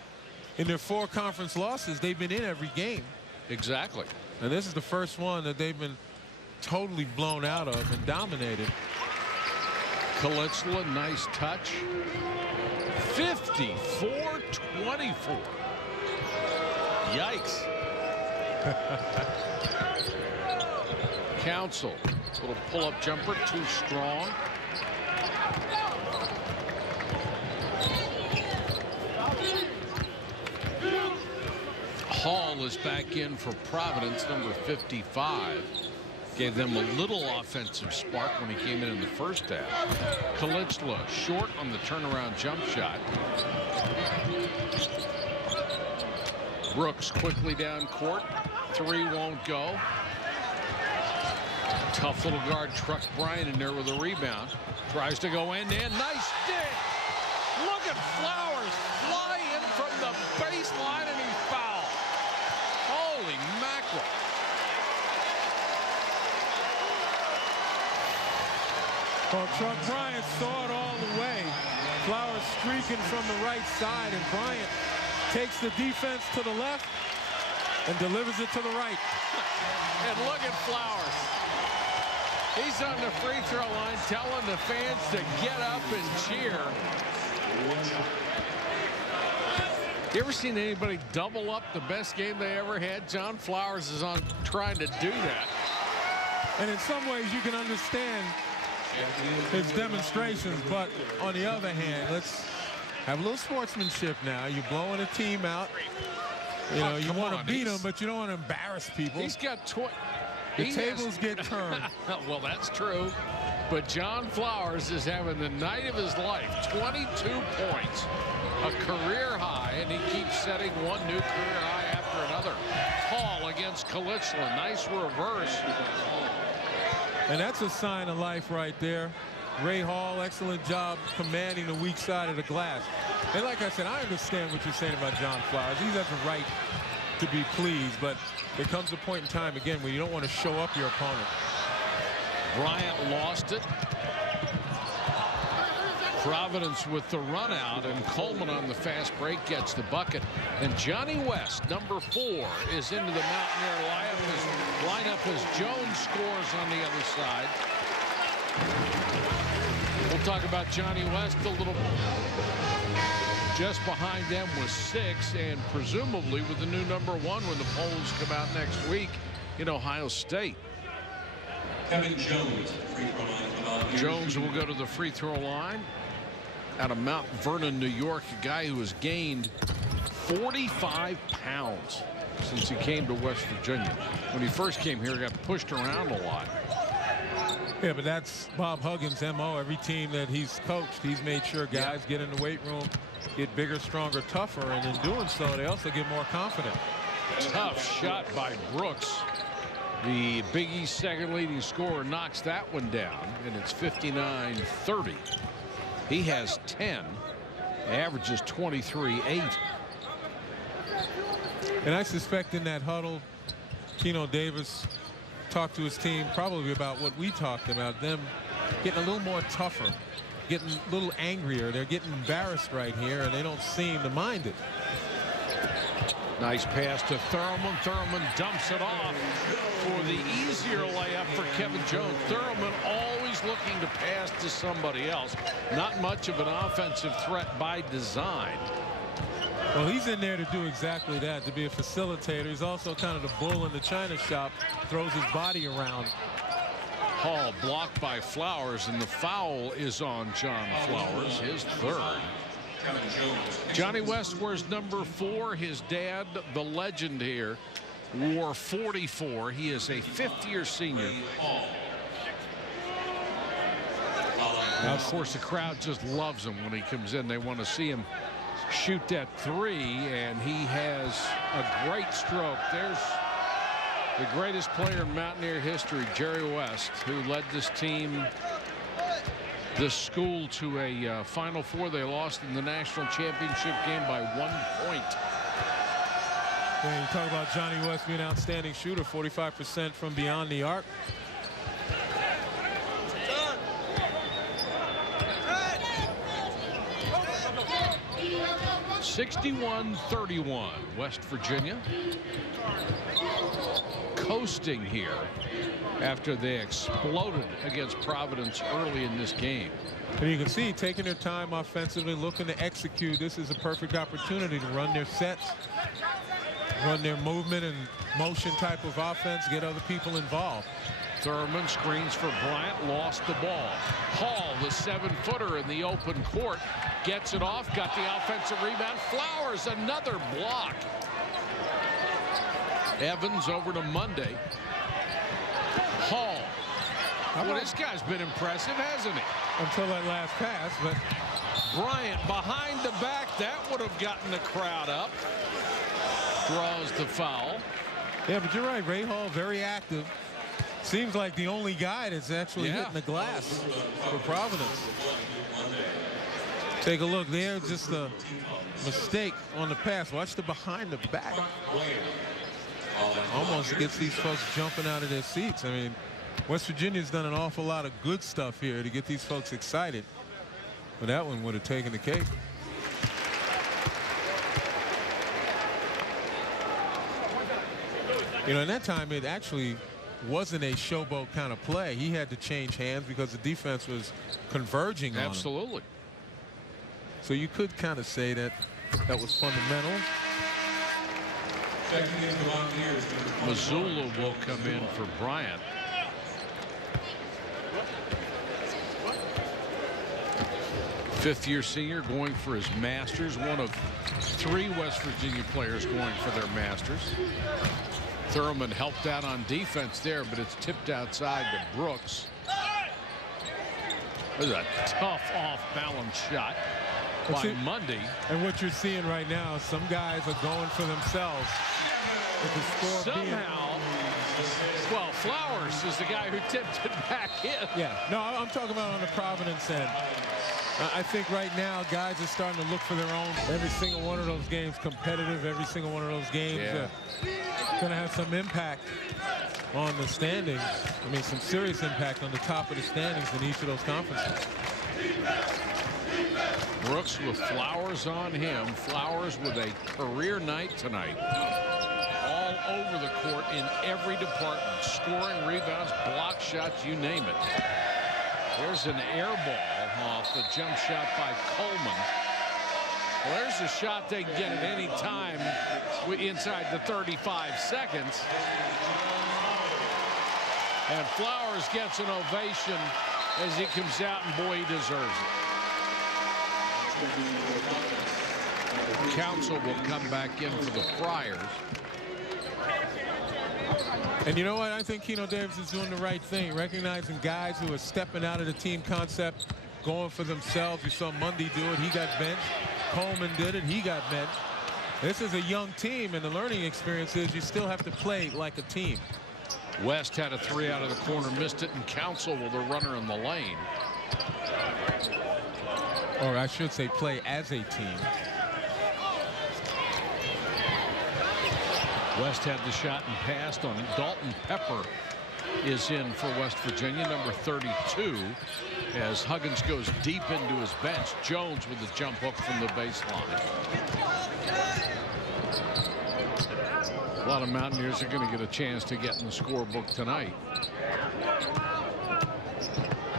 in their 4 conference losses, they've been in every game. Exactly. And this is the first one that they've been totally blown out of and dominated. Kalitzla, nice touch. 54-24. Yikes. Council, little pull-up jumper, too strong. Hall is back in for Providence, number 55. Gave them a little offensive spark when he came in the first half. Kalitzla short on the turnaround jump shot. Brooks quickly down court. Three won't go. Tough little guard Truck Bryant in there with a rebound. Tries to go in. Nice dig. Look at Flowers fly in from the baseline and he's fouled. Holy mackerel. Well, Truck Bryant saw it all the way. Flowers streaking from the right side, and Bryant takes the defense to the left and delivers it to the right. And look at Flowers. He's on the free throw line telling the fans to get up and cheer. You ever seen anybody double up the best game they ever had? John Flowers is on trying to do that. And in some ways you can understand his demonstrations, but on the other hand, let's have a little sportsmanship now. You're blowing a team out. You know, you want to beat them, but you don't want to embarrass people. He's got the tables get turned. Well, that's true. But John Flowers is having the night of his life. 22 points, a career high, and he keeps setting one new career high after another. Hall against Kalitzla. Nice reverse. And that's a sign of life right there. Ray Hall, excellent job commanding the weak side of the glass. And like I said, I understand what you're saying about John Flowers. He has a right to be pleased, but there comes a point in time, again, where you don't want to show up your opponent. Bryant lost it. Providence with the run out, and Coleman on the fast break gets the bucket. And Johnny West, number 4, is into the Mountaineer lineup as Jones scores on the other side. We'll talk about Johnny West a little. Just behind them was 6, and presumably with the new number 1 when the polls come out next week in Ohio State. Kevin Jones, free throw line. Jones will go to the free throw line out of Mount Vernon, New York, a guy who has gained 45 pounds since he came to West Virginia. When he first came here, he got pushed around a lot. Yeah, but that's Bob Huggins' MO. Every team that he's coached, he's made sure guys get in the weight room, get bigger, stronger, tougher, and in doing so, they also get more confident. Tough shot by Brooks. The Big East second leading scorer knocks that one down, and it's 59-30. He has 10, averages 23-8. And I suspect in that huddle, Keno Davis talked to his team probably about what we talked about, them getting a little more tougher, getting a little angrier. They're getting embarrassed right here, and they don't seem to mind it. Nice pass to Thurman. Thurman dumps it off for the easier layup for Kevin Jones. Thurman always looking to pass to somebody else. Not much of an offensive threat by design. Well, he's in there to do exactly that, to be a facilitator. He's also kind of the bull in the china shop, throws his body around. Hall blocked by Flowers, and the foul is on John Flowers, his 3rd. Johnny West wears number 4. His dad, the legend here, wore 44. He is a 5th-year senior. Now, of course, the crowd just loves him when he comes in. They want to see him shoot that 3, and he has a great stroke. There's the greatest player in Mountaineer history, Jerry West, who led this team, this school, to a Final Four. They lost in the national championship game by 1 point. Yeah, you talk about Johnny West being an outstanding shooter, 45% from beyond the arc. (61-31) West Virginia coasting here after they exploded against Providence early in this game. And you can see taking their time offensively, looking to execute. This is a perfect opportunity to run their sets, run their movement and motion type of offense, get other people involved. Thurman screens for Bryant, lost the ball. Hall, the 7-footer in the open court, gets it off, got the offensive rebound. Flowers, another block. Evans over to Monday. Hall. Well, this guy's been impressive, hasn't he? Until that last pass, but Bryant behind the back, that would have gotten the crowd up. Draws the foul. Yeah, but you're right, Ray Hall very active. Seems like the only guy that's actually hitting the glass for Providence. Take a look there, just a mistake on the pass. Watch the behind the back. Almost gets these folks jumping out of their seats. I mean, West Virginia's done an awful lot of good stuff here to get these folks excited. But that one would have taken the cake. You know, in that time, it actually wasn't a showboat kind of play. He had to change hands because the defense was converging on him. Absolutely. So you could kind of say that that was fundamental. Missoula will come in for Bryant. Fifth-year senior going for his Masters. One of 3 West Virginia players going for their Masters. Thurman helped out on defense there, but it's tipped outside to Brooks. This is a tough off-balance shot by Monday. And what you're seeing right now, some guys are going for themselves. With the score somehow, well, Flowers is the guy who tipped it back in. Yeah, no, I'm talking about on the Providence end. I think right now guys are starting to look for their own. Every single one of those games competitive. Every single one of those games going to have some impact on the standings. I mean, some serious impact on the top of the standings in each of those conferences. Brooks with Flowers on him. Flowers with a career night tonight. All over the court in every department. Scoring, rebounds, block shots, you name it. There's an air ball off the jump shot by Coleman. Well, there's a shot they get at any time inside the 35 seconds. And Flowers gets an ovation as he comes out, and boy, he deserves it. Council will come back in for the Friars. And you know what? I think Keno Davis is doing the right thing, recognizing guys who are stepping out of the team concept, going for themselves. You saw Mundy do it. He got benched. Coleman did it. He got benched. This is a young team, and the learning experience is you still have to play like a team. West had a 3 out of the corner, missed it, and Council with a runner in the lane. Or I should say play as a team. West had the shot and passed on it. Dalton Pepper is in for West Virginia, number 32, as Huggins goes deep into his bench. Jones with the jump hook from the baseline. A lot of Mountaineers are going to get a chance to get in the scorebook tonight.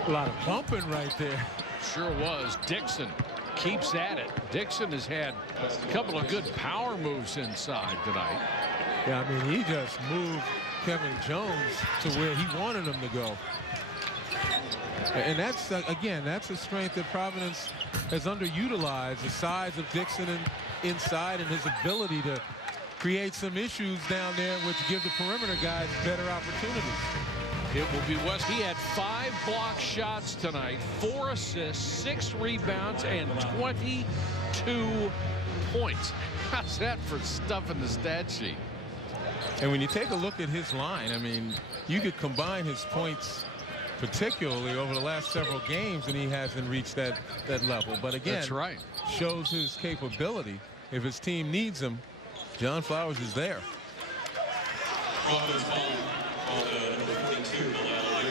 A lot of bumping right there. Sure was. Dixon keeps at it. Dixon has had a couple of good power moves inside tonight. Yeah, I mean, he just moved Kevin Jones to where he wanted him to go. And that's, again, that's a strength that Providence has underutilized, the size of Dixon and inside and his ability to create some issues down there, which give the perimeter guys better opportunities. It will be West. He had 5 block shots tonight, 4 assists, 6 rebounds, and 22 points. How's that for stuffing the stat sheet? And when you take a look at his line, I mean, you could combine his points particularly over the last several games, and he hasn't reached that level. But again, that's right. Shows his capability. If his team needs him, John Flowers is there.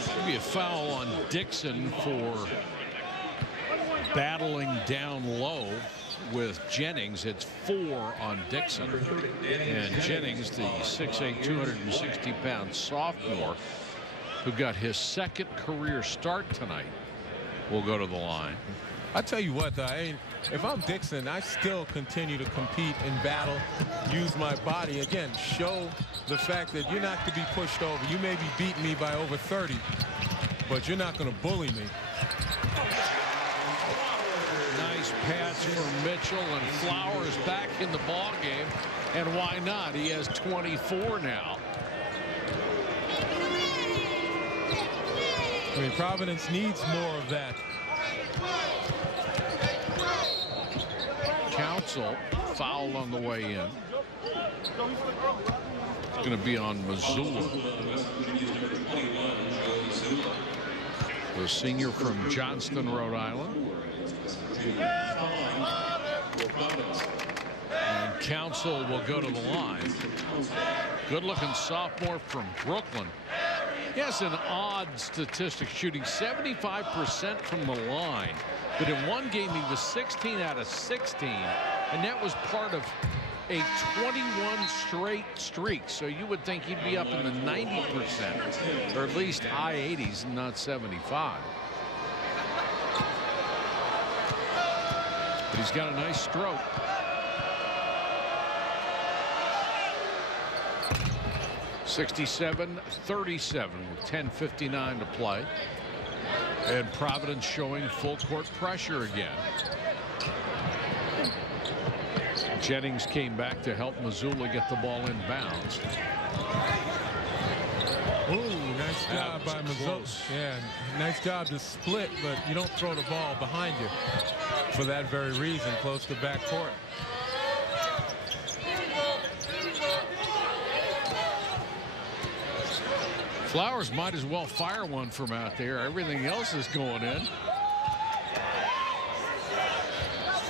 There'll be a foul on Dixon for battling down low with Jennings. It's 4 on Dixon. And Jennings, the 6'8", 260-pound sophomore, who got his second career start tonight, will go to the line. I tell you what, if I'm Dixon, I still continue to compete and battle, use my body. Again, show the fact that you're not to be pushed over. You may be beating me by over 30, but you're not going to bully me. Nice pass for Mitchell, and Flowers back in the ball game. And why not? He has 24 now. I mean, Providence needs more of that. Council foul on the way in. It's going to be on Missoula. The senior from Johnston, Rhode Island. And Council will go to the line. Good-looking sophomore from Brooklyn. He has an odd statistic, shooting 75% from the line. But in one game, he was 16 out of 16, and that was part of a 21 straight streak. So you would think he'd be up in the 90%, or at least high 80s, and not 75. But he's got a nice stroke. (67-37) with 10:59 to play. And Providence showing full court pressure again. Jennings came back to help Missoula get the ball in bounds. Ooh, nice job by Missoula. Yeah, nice job to split, but you don't throw the ball behind you for that very reason, close to backcourt. Flowers might as well fire one from out there. Everything else is going in.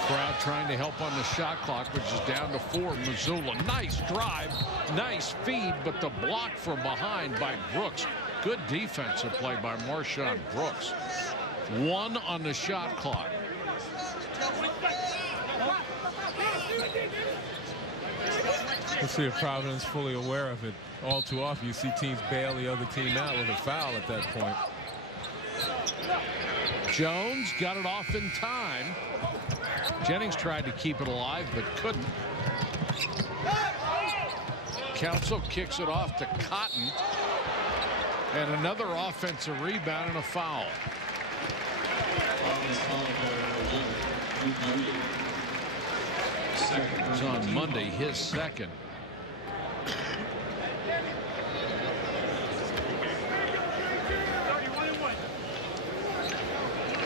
Crowd trying to help on the shot clock, which is down to 4. Missoula, nice drive, nice feed, but the block from behind by Brooks. Good defensive play by Marshawn Brooks. 1 on the shot clock. Let's see if Providence is fully aware of it. All too often you see teams bail the other team out with a foul at that point. Jones got it off in time. Jennings tried to keep it alive but couldn't. Council kicks it off to Cotton, and another offensive rebound and a foul. It was on Monday, his second.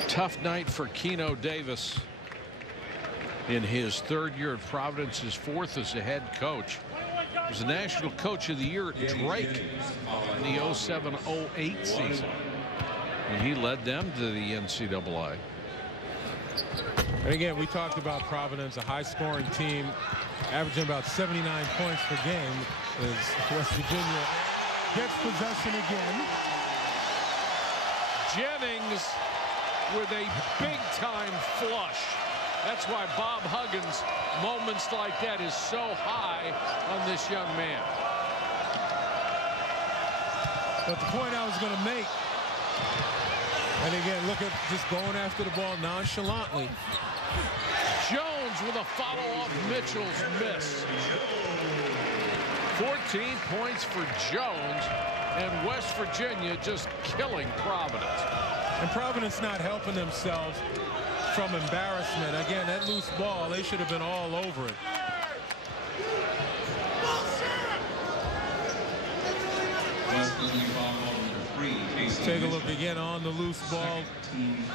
Tough night for Keno Davis in his 3rd year at Providence, his 4th as a head coach. He was the National Coach of the Year at Drake in the 07-08 season, and he led them to the NCAA. And again, we talked about Providence, a high-scoring team, averaging about 79 points per game. As West Virginia gets possession again. Jennings with a big-time flush. That's why Bob Huggins, moments like that, is so high on this young man. But the point I was going to make, and again, look at just going after the ball nonchalantly. Jones with a follow-off Mitchell's miss. 14 points for Jones, and West Virginia just killing Providence. And Providence not helping themselves from embarrassment. Again, that loose ball, they should have been all over it. Take a look again on the loose ball.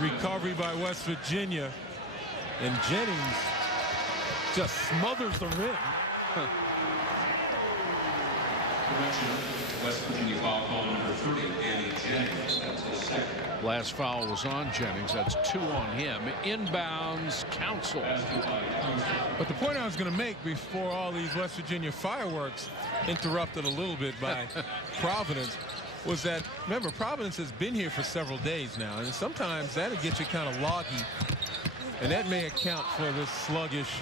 Recovery by West Virginia. And Jennings just smothers the rim. West Virginia foul call number 30, Danny Jennings. That's his second. Last foul was on Jennings. That's 2 on him. Inbounds, Council. But the point I was going to make before all these West Virginia fireworks interrupted a little bit by Providence was that, remember, Providence has been here for several days now, and sometimes that'll get you kind of loggy, and that may account for this sluggish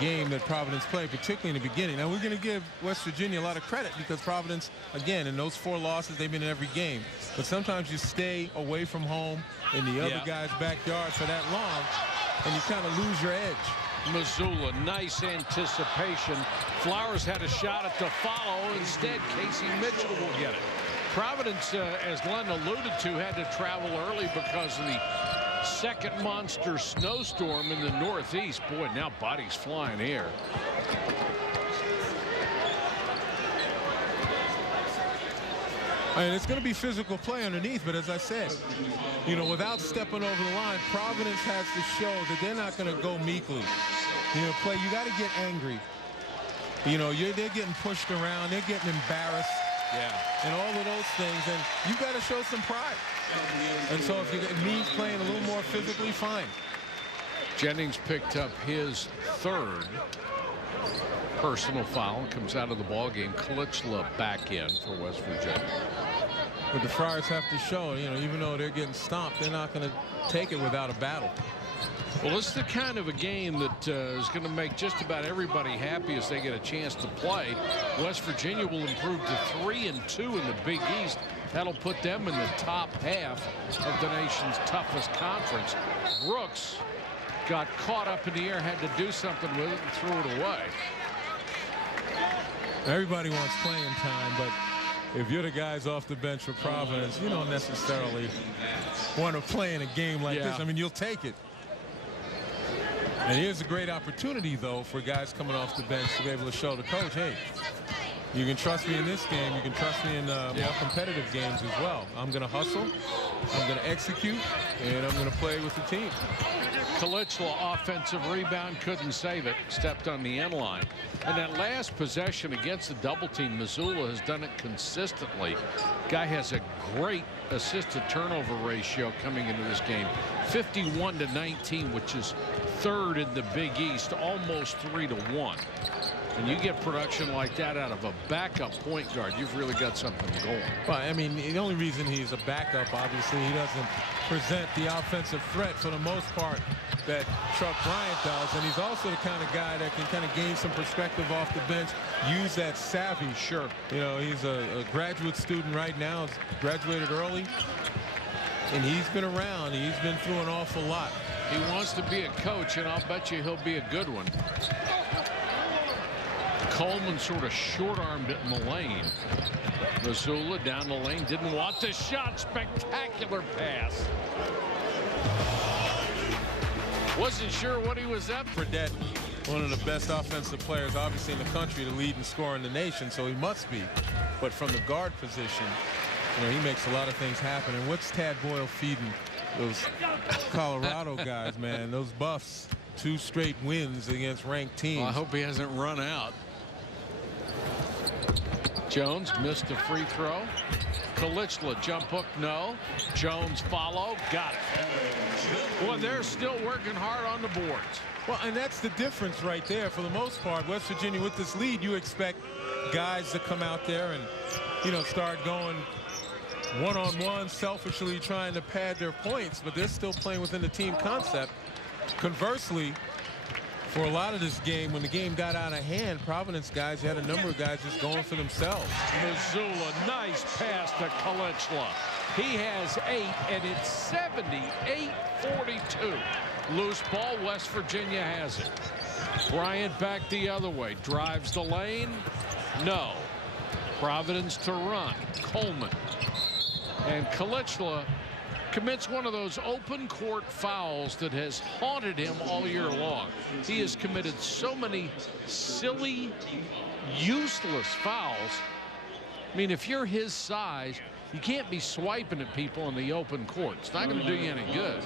game that Providence played, particularly in the beginning. Now, we're going to give West Virginia a lot of credit because Providence, again, in those 4 losses, they've been in every game. But sometimes you stay away from home in the other guy's backyard for that long, and you kind of lose your edge. Missoula, nice anticipation. Flowers had a shot at the follow. Instead, Casey Mitchell will get it. Providence, as Len alluded to, had to travel early because of the second monster snowstorm in the Northeast. Boy, now bodies flying here. And it's going to be physical play underneath, but as I said, you know, without stepping over the line, Providence has to show that they're not going to go meekly. You know, play, you got to get angry. You know, they're getting pushed around, they're getting embarrassed. And all of those things, and you got to show some pride. And so if it means playing a little more physically, fine. Jennings picked up his 3rd personal foul, comes out of the ball game. Kalichla back in for West Virginia. But the Friars have to show, you know, even though they're getting stomped, they're not going to take it without a battle. Well, it's the kind of a game that is going to make just about everybody happy as they get a chance to play. West Virginia will improve to 3-2 in the Big East. That'll put them in the top half of the nation's toughest conference. Brooks got caught up in the air, had to do something with it, and threw it away. Everybody wants playing time, but if you're the guys off the bench for Providence, you don't necessarily want to play in a game like this. I mean, you'll take it. And here's a great opportunity, though, for guys coming off the bench to be able to show the coach, hey, you can trust me in this game. You can trust me in more competitive games as well. I'm going to hustle, I'm going to execute, and I'm going to play with the team. Kalichla, offensive rebound, couldn't save it, stepped on the end line. And that last possession against the double team, Missoula has done it consistently. Guy has a great assist to turnover ratio coming into this game, 51-19, which is 3rd in the Big East, almost 3-1. And you get production like that out of a backup point guard, you've really got something going. Well, I mean, the only reason he's a backup, obviously, he doesn't present the offensive threat for the most part that Chuck Bryant does. And he's also the kind of guy that can kind of gain some perspective off the bench, use that savvy. Sure. You know, he's a graduate student right now, he's graduated early, and he's been around. He's been through an awful lot. He wants to be a coach, and I'll bet you he'll be a good one. Coleman sort of short-armed it in the lane. Missoula down the lane, didn't want the shot. Spectacular pass. Wasn't sure what he was up for. Fredette, one of the best offensive players, obviously, in the country, to lead and score in the nation, so he must be. But from the guard position, you know, he makes a lot of things happen. And what's Tad Boyle feeding those Colorado guys, man? Those Buffs, 2 straight wins against ranked teams. Well, I hope he hasn't run out. Jones missed a free throw. Kalichla jump hook, no. Jones follow, got it. Well, they're still working hard on the boards. Well, and that's the difference right there. For the most part, West Virginia with this lead, you expect guys to come out there and, you know, start going one-on-one, selfishly trying to pad their points, but they're still playing within the team concept. Conversely, for a lot of this game, when the game got out of hand, Providence guys, you had a number of guys just going for themselves. Missoula, nice pass to Kalichla. He has 8, and it's 78-42. Loose ball, West Virginia has it. Bryant back the other way, drives the lane, no. Providence to run, Coleman. And Kalichla commits one of those open court fouls that has haunted him all year long. He has committed so many silly, useless fouls. I mean, if you're his size, you can't be swiping at people in the open court. It's not going to do you any good.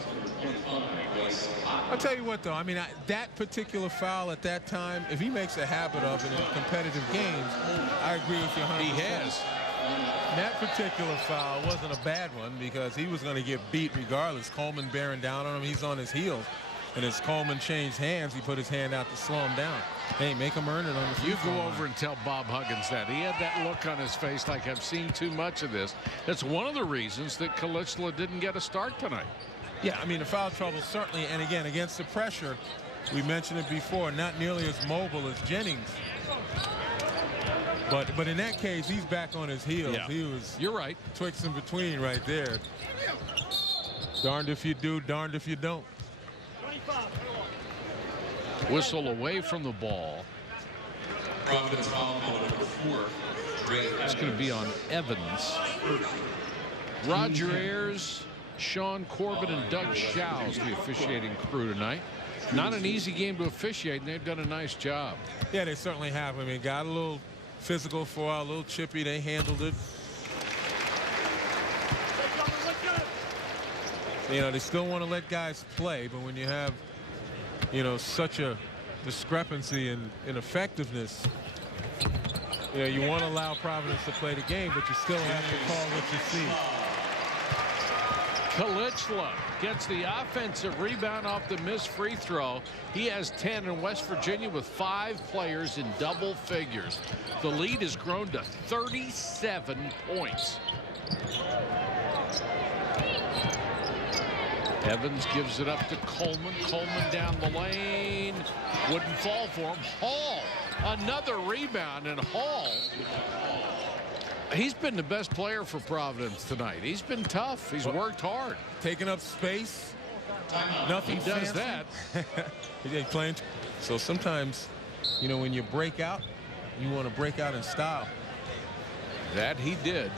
I'll tell you what, though. I mean, that particular foul at that time, if he makes a habit of it in competitive games, I agree with you 100%. He has. That particular foul wasn't a bad one because he was going to get beat regardless. Coleman bearing down on him. He's on his heels. And as Coleman changed hands, he put his hand out to slow him down. Hey, make him earn it on the free throw line. You go over and tell Bob Huggins that. He had that look on his face like, I've seen too much of this. That's one of the reasons that Kalichla didn't get a start tonight. Yeah, I mean, the foul trouble certainly, and again, against the pressure, We mentioned it before, not nearly as mobile as Jennings. But in that case, he's back on his heels. Yeah. He was You're right. twixt in between right there. Darned if you do, darned if you don't. Whistle away from the ball. Providence foul call number 4. It's going to be on Evans. Roger Ayers, Sean Corbett, and Doug Shows, the officiating crew tonight. Not an easy game to officiate, and they've done a nice job. Yeah, they certainly have. I mean, got a little physical for a while, a little chippy. They handled it. You know, they still want to let guys play, but when you have, you know, such a discrepancy in effectiveness, you know, you want to allow Providence to play the game, but you still have to call what you see. Kalichla gets the offensive rebound off the missed free throw. He has 10 in West Virginia with 5 players in double figures. The lead has grown to 37 points. Evans gives it up to Coleman. Coleman down the lane. Wouldn't fall for him. Hall, another rebound, and Hall, he's been the best player for Providence tonight. He's been tough. He's worked hard. Taking up space. Nothing He does fancy. that. He ain't playing. So sometimes, you know, when you break out, you want to break out in style. That he did.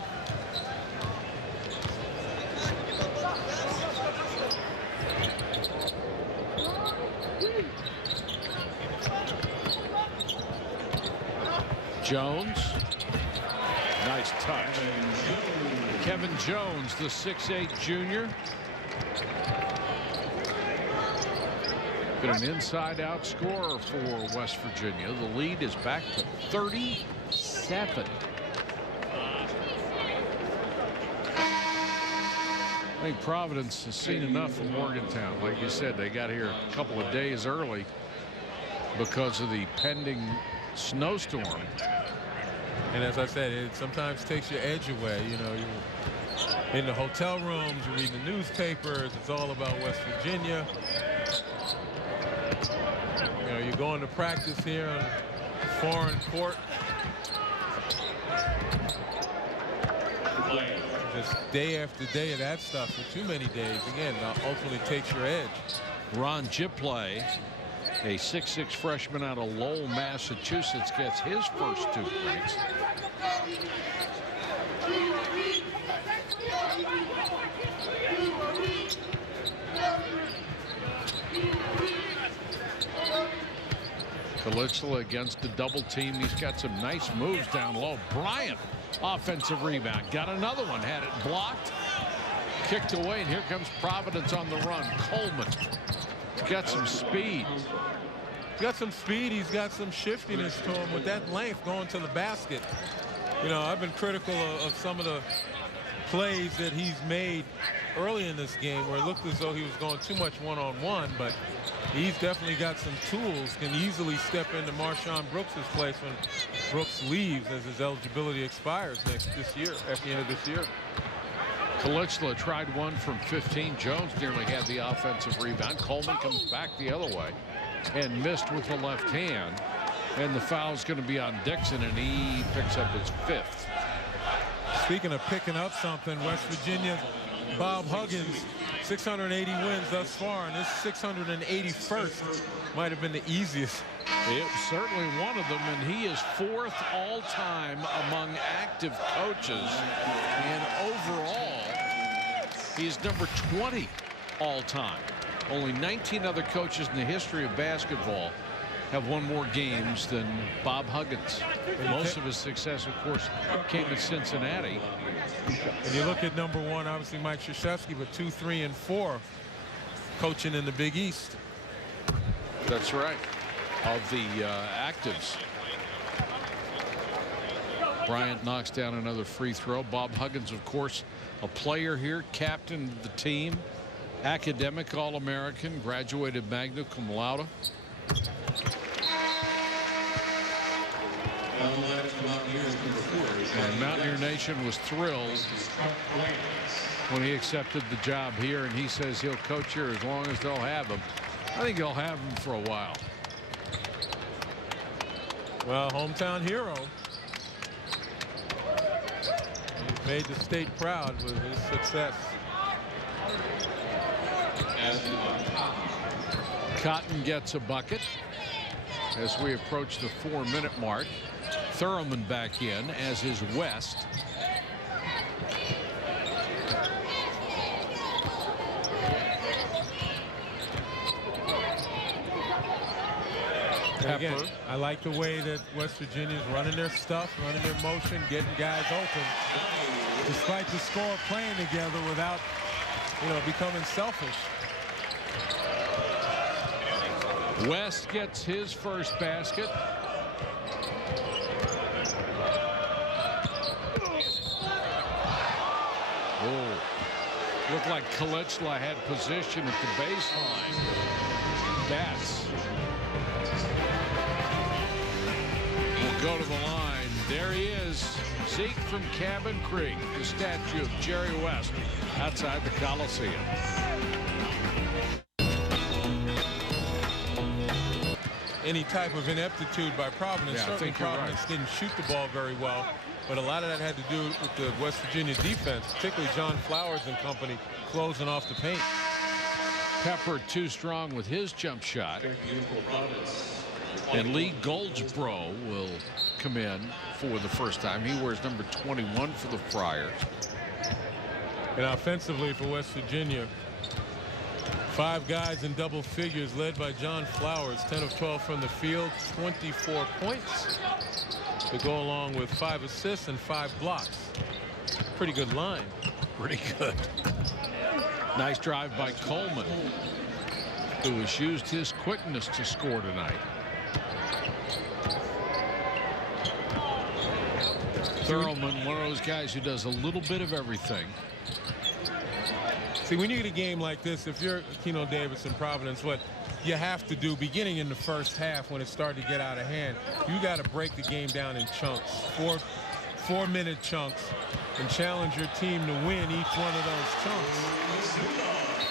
Jones. Nice touch. Kevin Jones, the 6'8" junior. Been an inside-out scorer for West Virginia. The lead is back to 37. I think Providence has seen enough from Morgantown. Like you said, they got here a couple of days early because of the pending snowstorm. And as I said, it sometimes takes your edge away. You know, you're in the hotel rooms, you read the newspapers, it's all about West Virginia. You know, you're going to practice here on foreign court. Just day after day of that stuff for too many days, again, ultimately takes your edge. Ron Gipley, a 6'6" freshman out of Lowell, Massachusetts, gets his first 2 points. Kalichla against a double team. He's got some nice moves down low. Bryant, offensive rebound. Got another one. Had it blocked. Kicked away, and here comes Providence on the run. Coleman. He's got some speed. He's got some speed. He's got some shiftiness to him with that length going to the basket. You know, I've been critical of some of the plays that he's made early in this game where it looked as though he was going too much one-on-one, but he's definitely got some tools, can easily step into Marshawn Brooks' place when Brooks leaves as his eligibility expires this year, at the end of this year. Kalichla tried one from 15. Jones nearly had the offensive rebound. Coleman comes back the other way and missed with the left hand. And the foul's going to be on Dixon, and he picks up his 5th. Speaking of picking up something, West Virginia, Bob Huggins, 680 wins thus far, and this 681st might have been the easiest. It was certainly one of them, and he is 4th all-time among active coaches. And overall, he's number 20 all-time. Only 19 other coaches in the history of basketball have won more games than Bob Huggins. Most of his success, of course, came at Cincinnati. And you look at number 1, obviously Mike Krzyzewski, but 2, 3, and 4 coaching in the Big East. That's right. Of the actives. Bryant knocks down another free throw. Bob Huggins, of course, a player here, captain of the team, academic All-American, graduated magna cum laude. And Mountaineer Nation was thrilled when he accepted the job here, and he says he'll coach here as long as they'll have him. I think he'll have him for a while. Well, hometown hero. He's made the state proud with his success. Cotton gets a bucket as we approach the 4-minute mark. Thurman back in, as is West. Again, I like the way that West Virginia's running their stuff, running their motion, getting guys open. Despite the score, playing together without, becoming selfish. West gets his first basket. Oh, looked like Kalichla had position at the baseline. Bats will go to the line. There he is, Zeke from Cabin Creek, the statue of Jerry West outside the Coliseum. Any type of ineptitude by Providence. Yeah, certainly Providence didn't shoot the ball very well, but a lot of that had to do with the West Virginia defense, particularly John Flowers and company closing off the paint. Pepper too strong with his jump shot. And Lee Goldsboro will come in for the first time. He wears number 21 for the Friars. And offensively for West Virginia, 5 guys in double figures led by John Flowers, 10 of 12 from the field, 24 points to go along with 5 assists and 5 blocks. Pretty good line. Pretty good. Nice drive by Coleman, who has used his quickness to score tonight. Thurman, one of those guys who does a little bit of everything. See, when you get a game like this, if you're Keno Davis in Providence, what you have to do beginning in the first half when it started to get out of hand, you got to break the game down in chunks, four-minute chunks, and challenge your team to win each one of those chunks.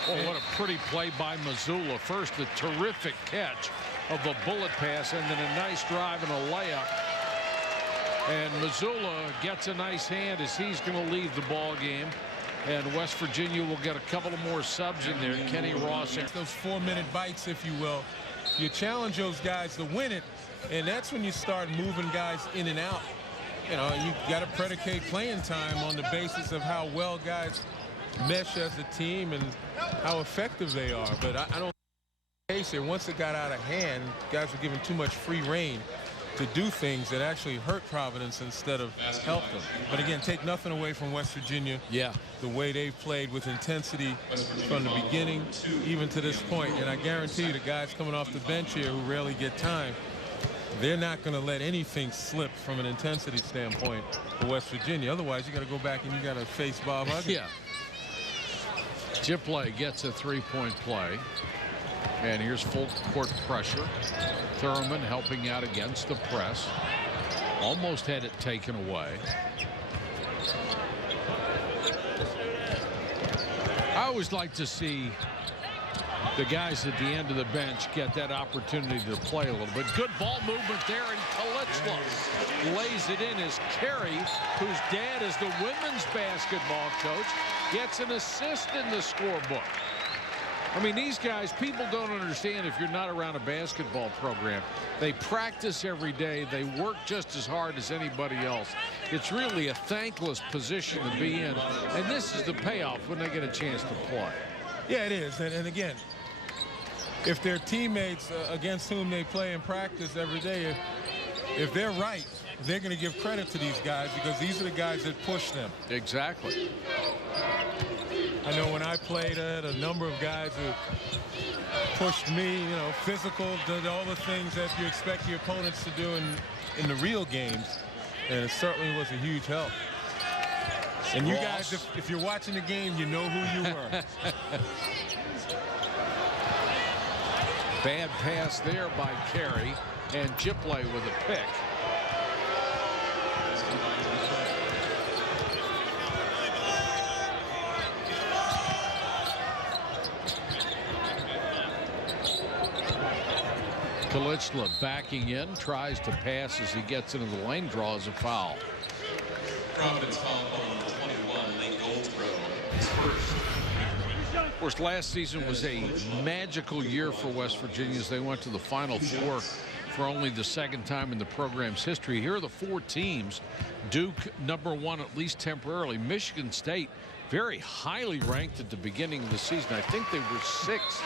Oh, what a pretty play by Mazzulla. First, a terrific catch of the bullet pass, and then a nice drive and a layup. And Mazzulla gets a nice hand as he's going to leave the ball game. And West Virginia will get a couple of more subs in there. Kenny Ross. Those 4-minute bites, if you will. You challenge those guys to win it, and that's when you start moving guys in and out. You know, you got to predicate playing time on the basis of how well guys mesh as a team and how effective they are. But I don't case here. Once it got out of hand, guys were given too much free reign to do things that actually hurt Providence instead of help them. But again, take nothing away from West Virginia. Yeah. The way they've played with intensity from the beginning even to this point. And I guarantee you the guys coming off the bench here who rarely get time, they're not going to let anything slip from an intensity standpoint for West Virginia. Otherwise, you got to go back and you got to face Bob Huggins. Yeah. Chipley gets a three-point play. And here's full court pressure. Thurman helping out against the press. Almost had it taken away. I always like to see the guys at the end of the bench get that opportunity to play a little bit. Good ball movement there, and Kalichla lays it in as Carey, whose dad is the women's basketball coach, gets an assist in the scorebook. I mean, these guys, people don't understand if you're not around a basketball program. They practice every day. They work just as hard as anybody else. It's really a thankless position to be in. And this is the payoff when they get a chance to play. Yeah, it is. And again, if their teammates against whom they play and practice every day, if they're right, they're going to give credit to these guys because these are the guys that push them. Exactly. I know when I played, a number of guys who pushed me, you know, physical, did all the things that you expect your opponents to do in the real games, and it certainly was a huge help. And you guys, if you're watching the game, you know who you were. Bad pass there by Carey, and Chipley with a pick. Kalichla backing in, tries to pass as he gets into the lane, draws a foul. Providence foul on 21, Lane Goldsboro. His first. Of course, last season was a magical year for West Virginia as they went to the Final Four for only the second time in the program's history. Here are the 4 teams. Duke, #1, at least temporarily. Michigan State, very highly ranked at the beginning of the season. I think they were 6th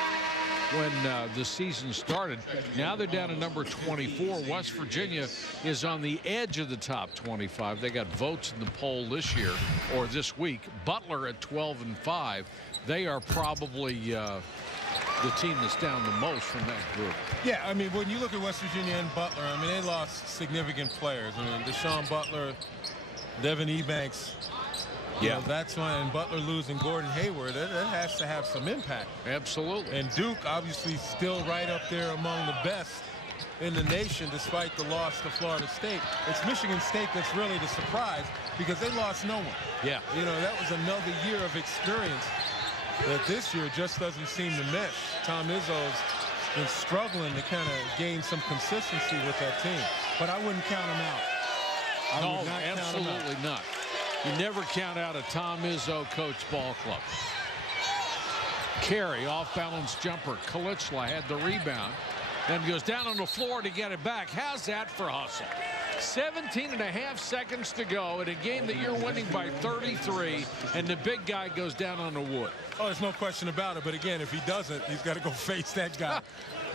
when the season started. Now they're down to number 24. West Virginia is on the edge of the top 25. They got votes in the poll this year or this week. Butler at 12-5. They are probably the team that's down the most from that group. Yeah, I mean, when you look at West Virginia and Butler, I mean, they lost significant players. I mean, Deshaun Butler, Devin Ebanks. You know, that's why, and Butler losing Gordon Hayward, that has to have some impact. Absolutely. And Duke obviously still right up there among the best in the nation despite the loss to Florida State. It's Michigan State that's really the surprise because they lost no one. Yeah. You know, that was another year of experience that this year just doesn't seem to mesh. Tom Izzo's been struggling to kind of gain some consistency with that team. But I wouldn't count him out. No, absolutely not. You never count out a Tom Izzo coach ball club. Carey, off-balance jumper. Kalichla had the rebound. Then goes down on the floor to get it back. How's that for hustle? 17.5 seconds to go in a game that you're winning by 33, and the big guy goes down on the wood. Oh, there's no question about it. But again, if he doesn't, he's got to go face that guy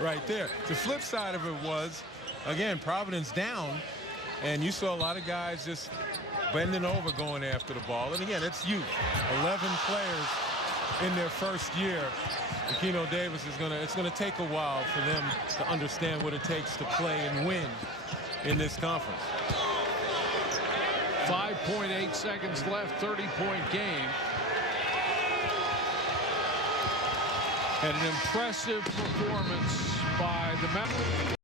right there. The flip side of it was, again, Providence down, and you saw a lot of guys just bending over going after the ball. And again, it's youth. 11 players in their first year. Aquino Davis is it's gonna take a while for them to understand what it takes to play and win in this conference. 5.8 seconds left, 30-point game. And an impressive performance by the Mountain.